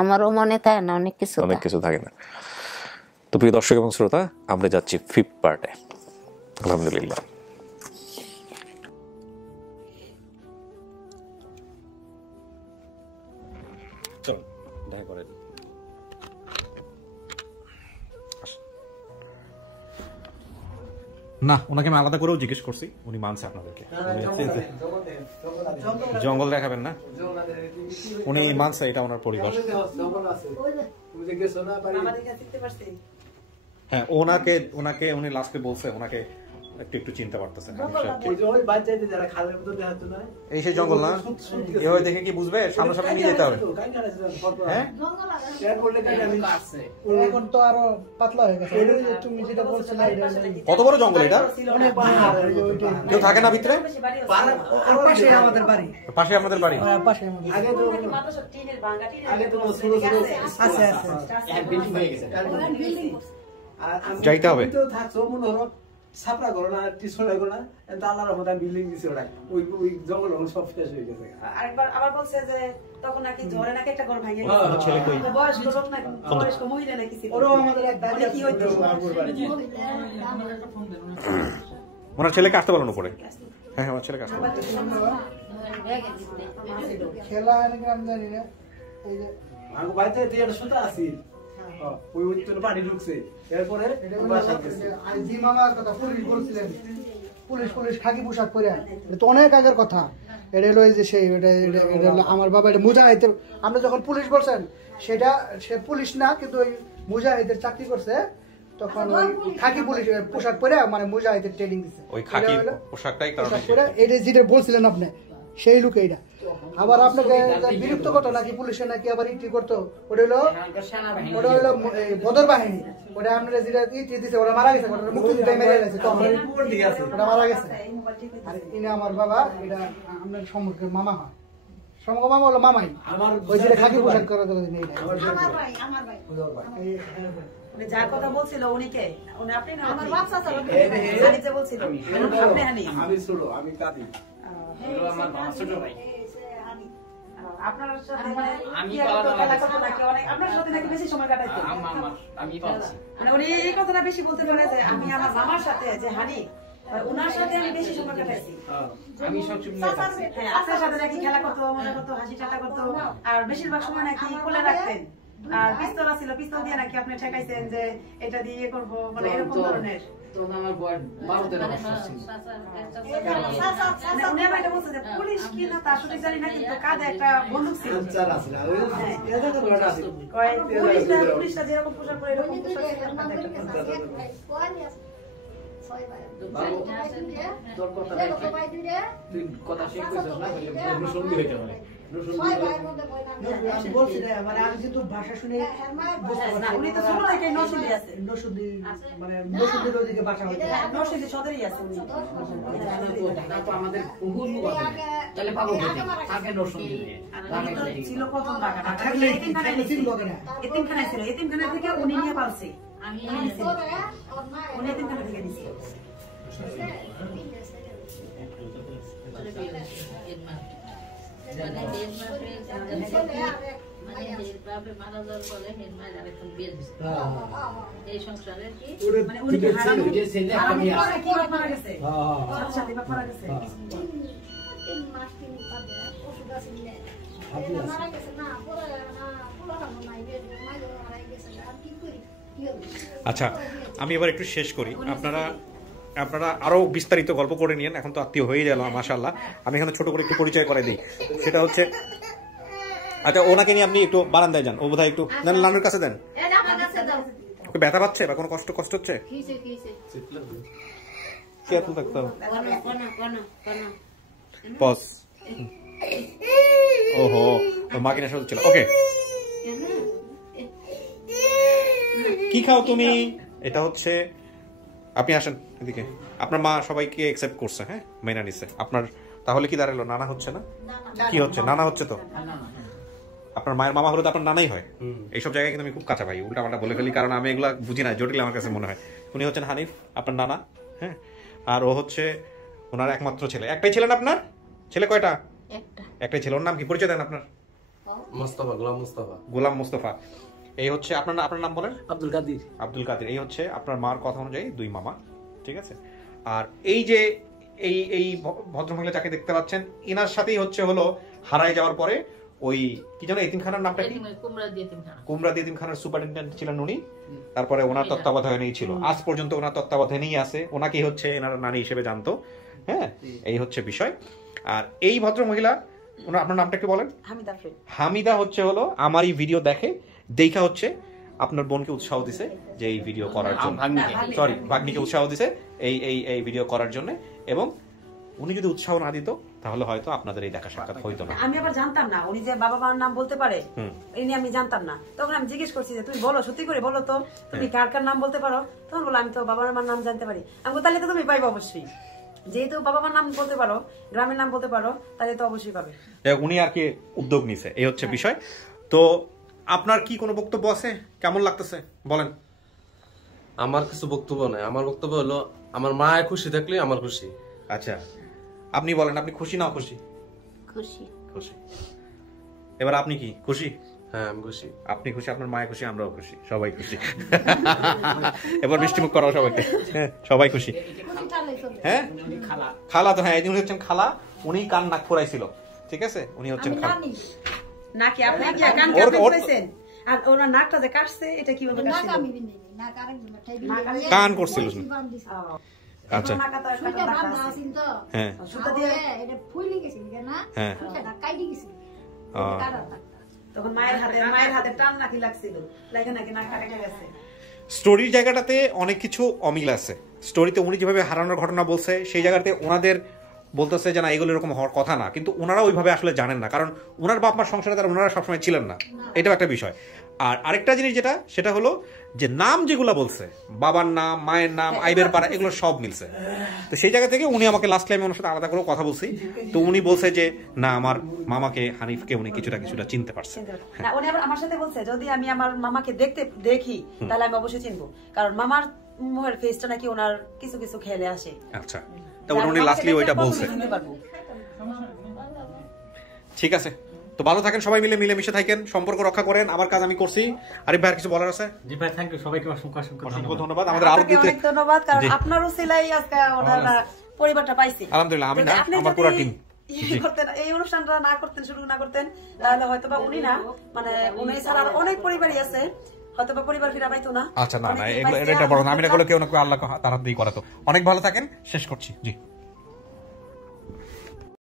আমারও মনে থাকে না অনেক কিছু থাকে না। তো প্রিয় দর্শক এবং শ্রোতা, আমরা যাচ্ছি 5th পার্টে। আলহামদুলিল্লাহ। চলো দেখা করে না, ওনাকে আমি আলাদা করেও জিজ্ঞেস করছি, উনি মানছে আপনাদেরকে। জঙ্গল দেখাবেন না, উনি মানছে এটা ওনার পরিবার। হ্যাঁ, ওনাকে উনি লাস্টে বলছে ওনাকে একটু চিনতে পারতেছেন। এই সেই জঙ্গল না, এভাবে দেখে কি বুঝবে? সামনে সামনে নিয়ে যেতে হবে। হ্যাঁ, এখন তো আরো পাতলা হয়ে গেছে। তুমি যেটা বলছো না, কত বড় জঙ্গল এটা? কেউ থাকে না ভিতরে? পাশে আমাদের বাড়ি, পাশে আমাদের বাড়ি। পাশে আমাদের আগে তো টিনের ভাঙা আগে তো ছোট ছোট আছে এক বিল্ডিং হয়ে গেছে। যাইতে হবে। তো থাকছো মনে হলো ছাপড়া করো না, টিসোড়া করো না, আল্লাহর রহমতে বিল্ডিং দিছে ওরা, ওই জঙ্গল সব শেষ হয়ে গেছে। আরেকবার আবার বলছে যে তখন নাকি ঝড়ে নাকি একটা ঘর ভেঙে গেছে। ছেলে কই? বয়স্ক লোক না, বয়স্ক মহিলা নাকি ছিল। ওরও আমাদের এক দাদি কি হইতো? ওনার ছেলেকে আসতে বলেন উপরে। হ্যাঁ, আমার ছেলেকে আসতে বলেন। খেলা নাকি আমি জানি না। এই যে আমার বাড়িতে একটা সুতা আছে, ওই উত্তর পানি ঢুকছে, এরপরে জি মামা কথা পুলিশ বলছিলেন, পুলিশ খাকি পোশাক পরে, এটা তো অনেক আগের কথা। এটা হলো যে সেই এটা আমার বাবা এটা মুজাহিদের, আমরা যখন পুলিশ বলছেন সেটা সে পুলিশ না, কিন্তু ওই মুজাহিদের চাকরি করছে, তখন ওই খাকি পুলিশ পোশাক পরে মানে মুজাহিদের ট্রেনিং দিচ্ছে। ওই খাকি পোশাকটাই কারণে এটা যেটা বলছিলেন আপনি সেই লোক এইটা। আবার আপনাকে বিরক্ত করতো নাকি পুলিশে নাকি আবার ইটি করতো, ওটা হলো বদর বাহিনী, ওটা আপনারা যেটা ইটি দিছে ওরা মারা গেছে, ওটা মুক্তিযোদ্ধা মেরে গেছে, ওটা মারা গেছে। আর ইনি আমার বাবা, এটা আপনার সম্পর্কের মামা হয়, সম্পর্ক মামা হলো মামাই, ওই যেটা খাকি পোশাক করা যার কথা বলছিল উনিকে, উনি আপনি না আমার বাচ্চা ছিল, আমি যে বলছিল আপনি হানি, আমি ছোট, আমি কাদি, আমার ছোট ভাই। আপনার সাথে আমি খেলা করতে নাকি অনেক আপনার সাথে নাকি বেশি সময় কাটাইতো। আমি বলছি মানে উনি এই কথাটা বেশি বলতে পারে যে আমি আমার মামার সাথে যে হানি ওনার সাথে আমি বেশি সময় কাটাইছি। আমি সবচেয়ে হ্যাঁ, আপনার সাথে নাকি খেলা করতো, মজা করতো, হাসি ঠাট্টা করতো, আর বেশিরভাগ সময় নাকি কোলে রাখতেন, আর পিস্তল ছিল, পিস্তল দিয়ে নাকি আপনি ঠেকাইছেন যে এটা দিয়ে করবো, মানে এরকম ধরনের। আমার বয়স 12-13 বছর ছিল। উনি আবার এটা বলছে যে পুলিশ কি না তা সঠিক জানি না, কিন্তু কাঁধে একটা বন্দুক ছিল। পুলিশটা যেরকম পোশাক পরে এরকম পোশাক ছিল, কাঁধে একটা বন্দুক। কথা শেষ করছিস না, সন্ধি হইতে পারে। মানে আমি কিন্তু ভাষা শুনে উনি তো ছোট থেকে নরসিংদী আছে, নরসিংদী মানে নরসিংদীর ওইদিকে ভাষা হচ্ছে, নরসিংদী সদরই আছে উনি। তো আমাদের বহু লোক আছে, তাহলে পাবো আগে নরসিংদী ছিল প্রথম ঢাকা, থাকলে এতিমখানায় ছিল, এতিমখানায় ছিল, এতিমখানা থেকে উনি নিয়ে পালছে, উনি এতিমখানা থেকে নিছে। আচ্ছা, আমি এবার একটু শেষ করি। আপনারা আরো বিস্তারিত গল্প করে নিয়েন, এখন তো আত্মীয় হয়ে গেল মাশাআল্লাহ। আমি এখানে ছোট করে একটু পরিচয় করে দিই, সেটা হচ্ছে আচ্ছা ওনাকে নিয়ে আপনি একটু বারান্দায় যান, ও বোধহয় একটু নানুর কাছে দেন। ওকে ব্যথা পাচ্ছে বা কোনো কষ্ট হচ্ছে? কেয়ারফুল থাকতে হবে। পজ। ওহো, মা কিনা হচ্ছিল। ওকে, কি খাও তুমি? এটা হচ্ছে আপনি আসেন এদিকে, আপনার মা সবাইকে অ্যাকসেপ্ট করছে, হ্যাঁ মেনে নিছে আপনার, তাহলে কি দাঁড়ালো নানা হচ্ছে না, কি হচ্ছে নানা হচ্ছে তো, আপনার মায়ের মামা হলে তো আপনার নানাই হয়। এইসব জায়গায় কিন্তু আমি খুব কাঁচা ভাই, উল্টা পাল্টা বলে ফেলি, কারণ আমি এগুলা বুঝি না, জটিল আমার কাছে মনে হয়। উনি হচ্ছেন হানিফ আপনার নানা, হ্যাঁ, আর ও হচ্ছে ওনার একমাত্র ছেলে। একটাই ছেলে না আপনার? ছেলে কয়টা? একটাই ছেলে। ওর নাম কি, পরিচয় দেন আপনার? মোস্তফা, গোলাম মোস্তফা। গোলাম মোস্তফা। এই হচ্ছে আপনার নাম বলেন? আব্দুল কাদির। আব্দুল কাদির। এই হচ্ছে আপনার মার কথা অনুযায়ী 2 মামা, ঠিক আছে। আর এই যে এই ভদ্রমহিলা যাকে দেখতে পাচ্ছেন, ইনার সাথেই হলো হারায় যাওয়ার পরে ওই কি জানো এতিমখানার নামটা কি, কুমরাদ এতিমখানার সুপারিনটেন্ডেন্ট ছিলেন উনি, তারপরে ওনার তত্ত্বাবধানেই ছিল, আজ পর্যন্ত ওনার তত্ত্বাবধানেই আছে, ওনাকেই হচ্ছে এনার নানি হিসেবে জানতো, হ্যাঁ, এই হচ্ছে বিষয়। আর এই ভদ্রমহিলা, আপনার নামটা একটু বলেন? হামিদা হচ্ছে আমার এই ভিডিও দেখা হচ্ছে আপনার বোনকে উৎসাহ দিছে যে এই ভিডিও করার জন্য, সরি ভাগ্নিকে উৎসাহ দিছে এই ভিডিও করার জন্য, এবং উনি যদি উৎসাহ না দিত তাহলে হয়তো আপনাদের এই দেখা সাক্ষাৎ হইতো না। আমি আবার জানতাম না উনি যে বাবা মার নাম বলতে পারে, এই নিয়ে আমি জানতাম না। তখন আমি জিজ্ঞেস করছি যে তুমি বলো, সত্যি করে বলো তো তুমি কার কার নাম বলতে পারো? তখন বলো আমি তো বাবা মার নাম জানতে পারি। আমি তাহলে তো তুমি পাইবে অবশ্যই, যেহেতু বাবা মার নাম বলতে পারো, গ্রামের নাম বলতে পারো, তাহলে তো অবশ্যই পাবে। উনি আর কি উদ্যোগ নিছে, এই হচ্ছে বিষয়। তো আপনার কি কোনো বক্তব্য আছে? কেমন লাগতেছে বলেন? আমার কিছু বক্তব্য নাই, আমার বক্তব্য হলো আমার মা খুশি থাকলে আমার খুশি। আচ্ছা আপনি বলেন, আপনি খুশি না খুশি? খুশি। খুশি। এবার আপনি কি খুশি? হ্যাঁ আমি খুশি। আপনি খুশি, আপনার মায়ের খুশি, আমরাও খুশি, সবাই খুশি। এবার মিষ্টিমুখ করাও সবাইকে, সবাই খুশি। হ্যাঁ খালা তো, হ্যাঁ উনি হচ্ছেন খালা, উনি কান নাক ফোরাইছিল, ঠিক আছে, উনি হচ্ছেন খালা। নাকি আপনি কি কান কাটতেছেন? আর ওনার নাকটা যে কাটছে এটা কি ভাবে কাটছিল? কান করছিল। আচ্ছা হ্যাঁ তখন মায়ের হাতে টান নাকি লাগছিল, লাগে নাকি নাক কাটা গেছে। স্টোরির জায়গাটাতে অনেক কিছু অমিল আছে। স্টোরিতে উনি যেভাবে হারানোর ঘটনা বলছে, সেই জায়গাতে ওনাদের বলতেছে যে না এগুলো এরকম হওয়ার কথা না, কিন্তু ওনারা ওইভাবে আসলে জানেন না, কারণ ওনার বাপ মার সংসারে তারা ওনারা সবসময় ছিলেন না, এটাও একটা বিষয়। আর আরেকটা জিনিস যেটা, সেটা হলো যে নাম যেগুলো বলছে, বাবার নাম, মায়ের নাম, আইবের পাড়া, এগুলো সব মিলছে। তো সেই জায়গা থেকে উনি আমাকে লাস্ট টাইমে ওনার সাথে আলাদা করে কথা বলছি, তো উনি বলছে যে না আমার মামাকে, হানিফকে উনি কিছুটা চিনতে পারছে। না উনি আবার আমার সাথে বলছে যদি আমি আমার মামাকে দেখি তাহলে আমি অবশ্যই চিনবো, কারণ মামার মুখের ফেসটা নাকি ওনার কিছু কিছু খেলে আসে। আচ্ছা তো উনি লাস্টলি ওইটা বলছে। ঠিক আছে, তো ভালো থাকেন সবাই, মিলেমিশে থাকেন, সম্পর্ক রক্ষা করেন। আমার কাজ আমি করছি। আরিফ ভাই কিছু বলার আছে? জি ভাই, থ্যাংক ইউ, সবাইকে অসংখ্য ধন্যবাদ। আমাদের আরো অনেক ধন্যবাদ, কারণ আপনারও সিলাই আজকে ওনারা পরিবারটা পাইছে। আলহামদুলিল্লাহ, আমি না, আমার পুরো টিম। এই অনুষ্ঠানটা না করতেন, শুরু না করতেন, তাহলে হয়তোবা উনি না, মানে উনি ছাড়া অনেক পরিবারই আছে, হয়তোবা পরিবার ফিরা পাইতো না। আচ্ছা না, এটা বড় না, আমি না করলে কেউ না কেউ আল্লাহ তার হাত দিয়ে করাতো। অনেক ভালো থাকেন, শেষ করছি। জি।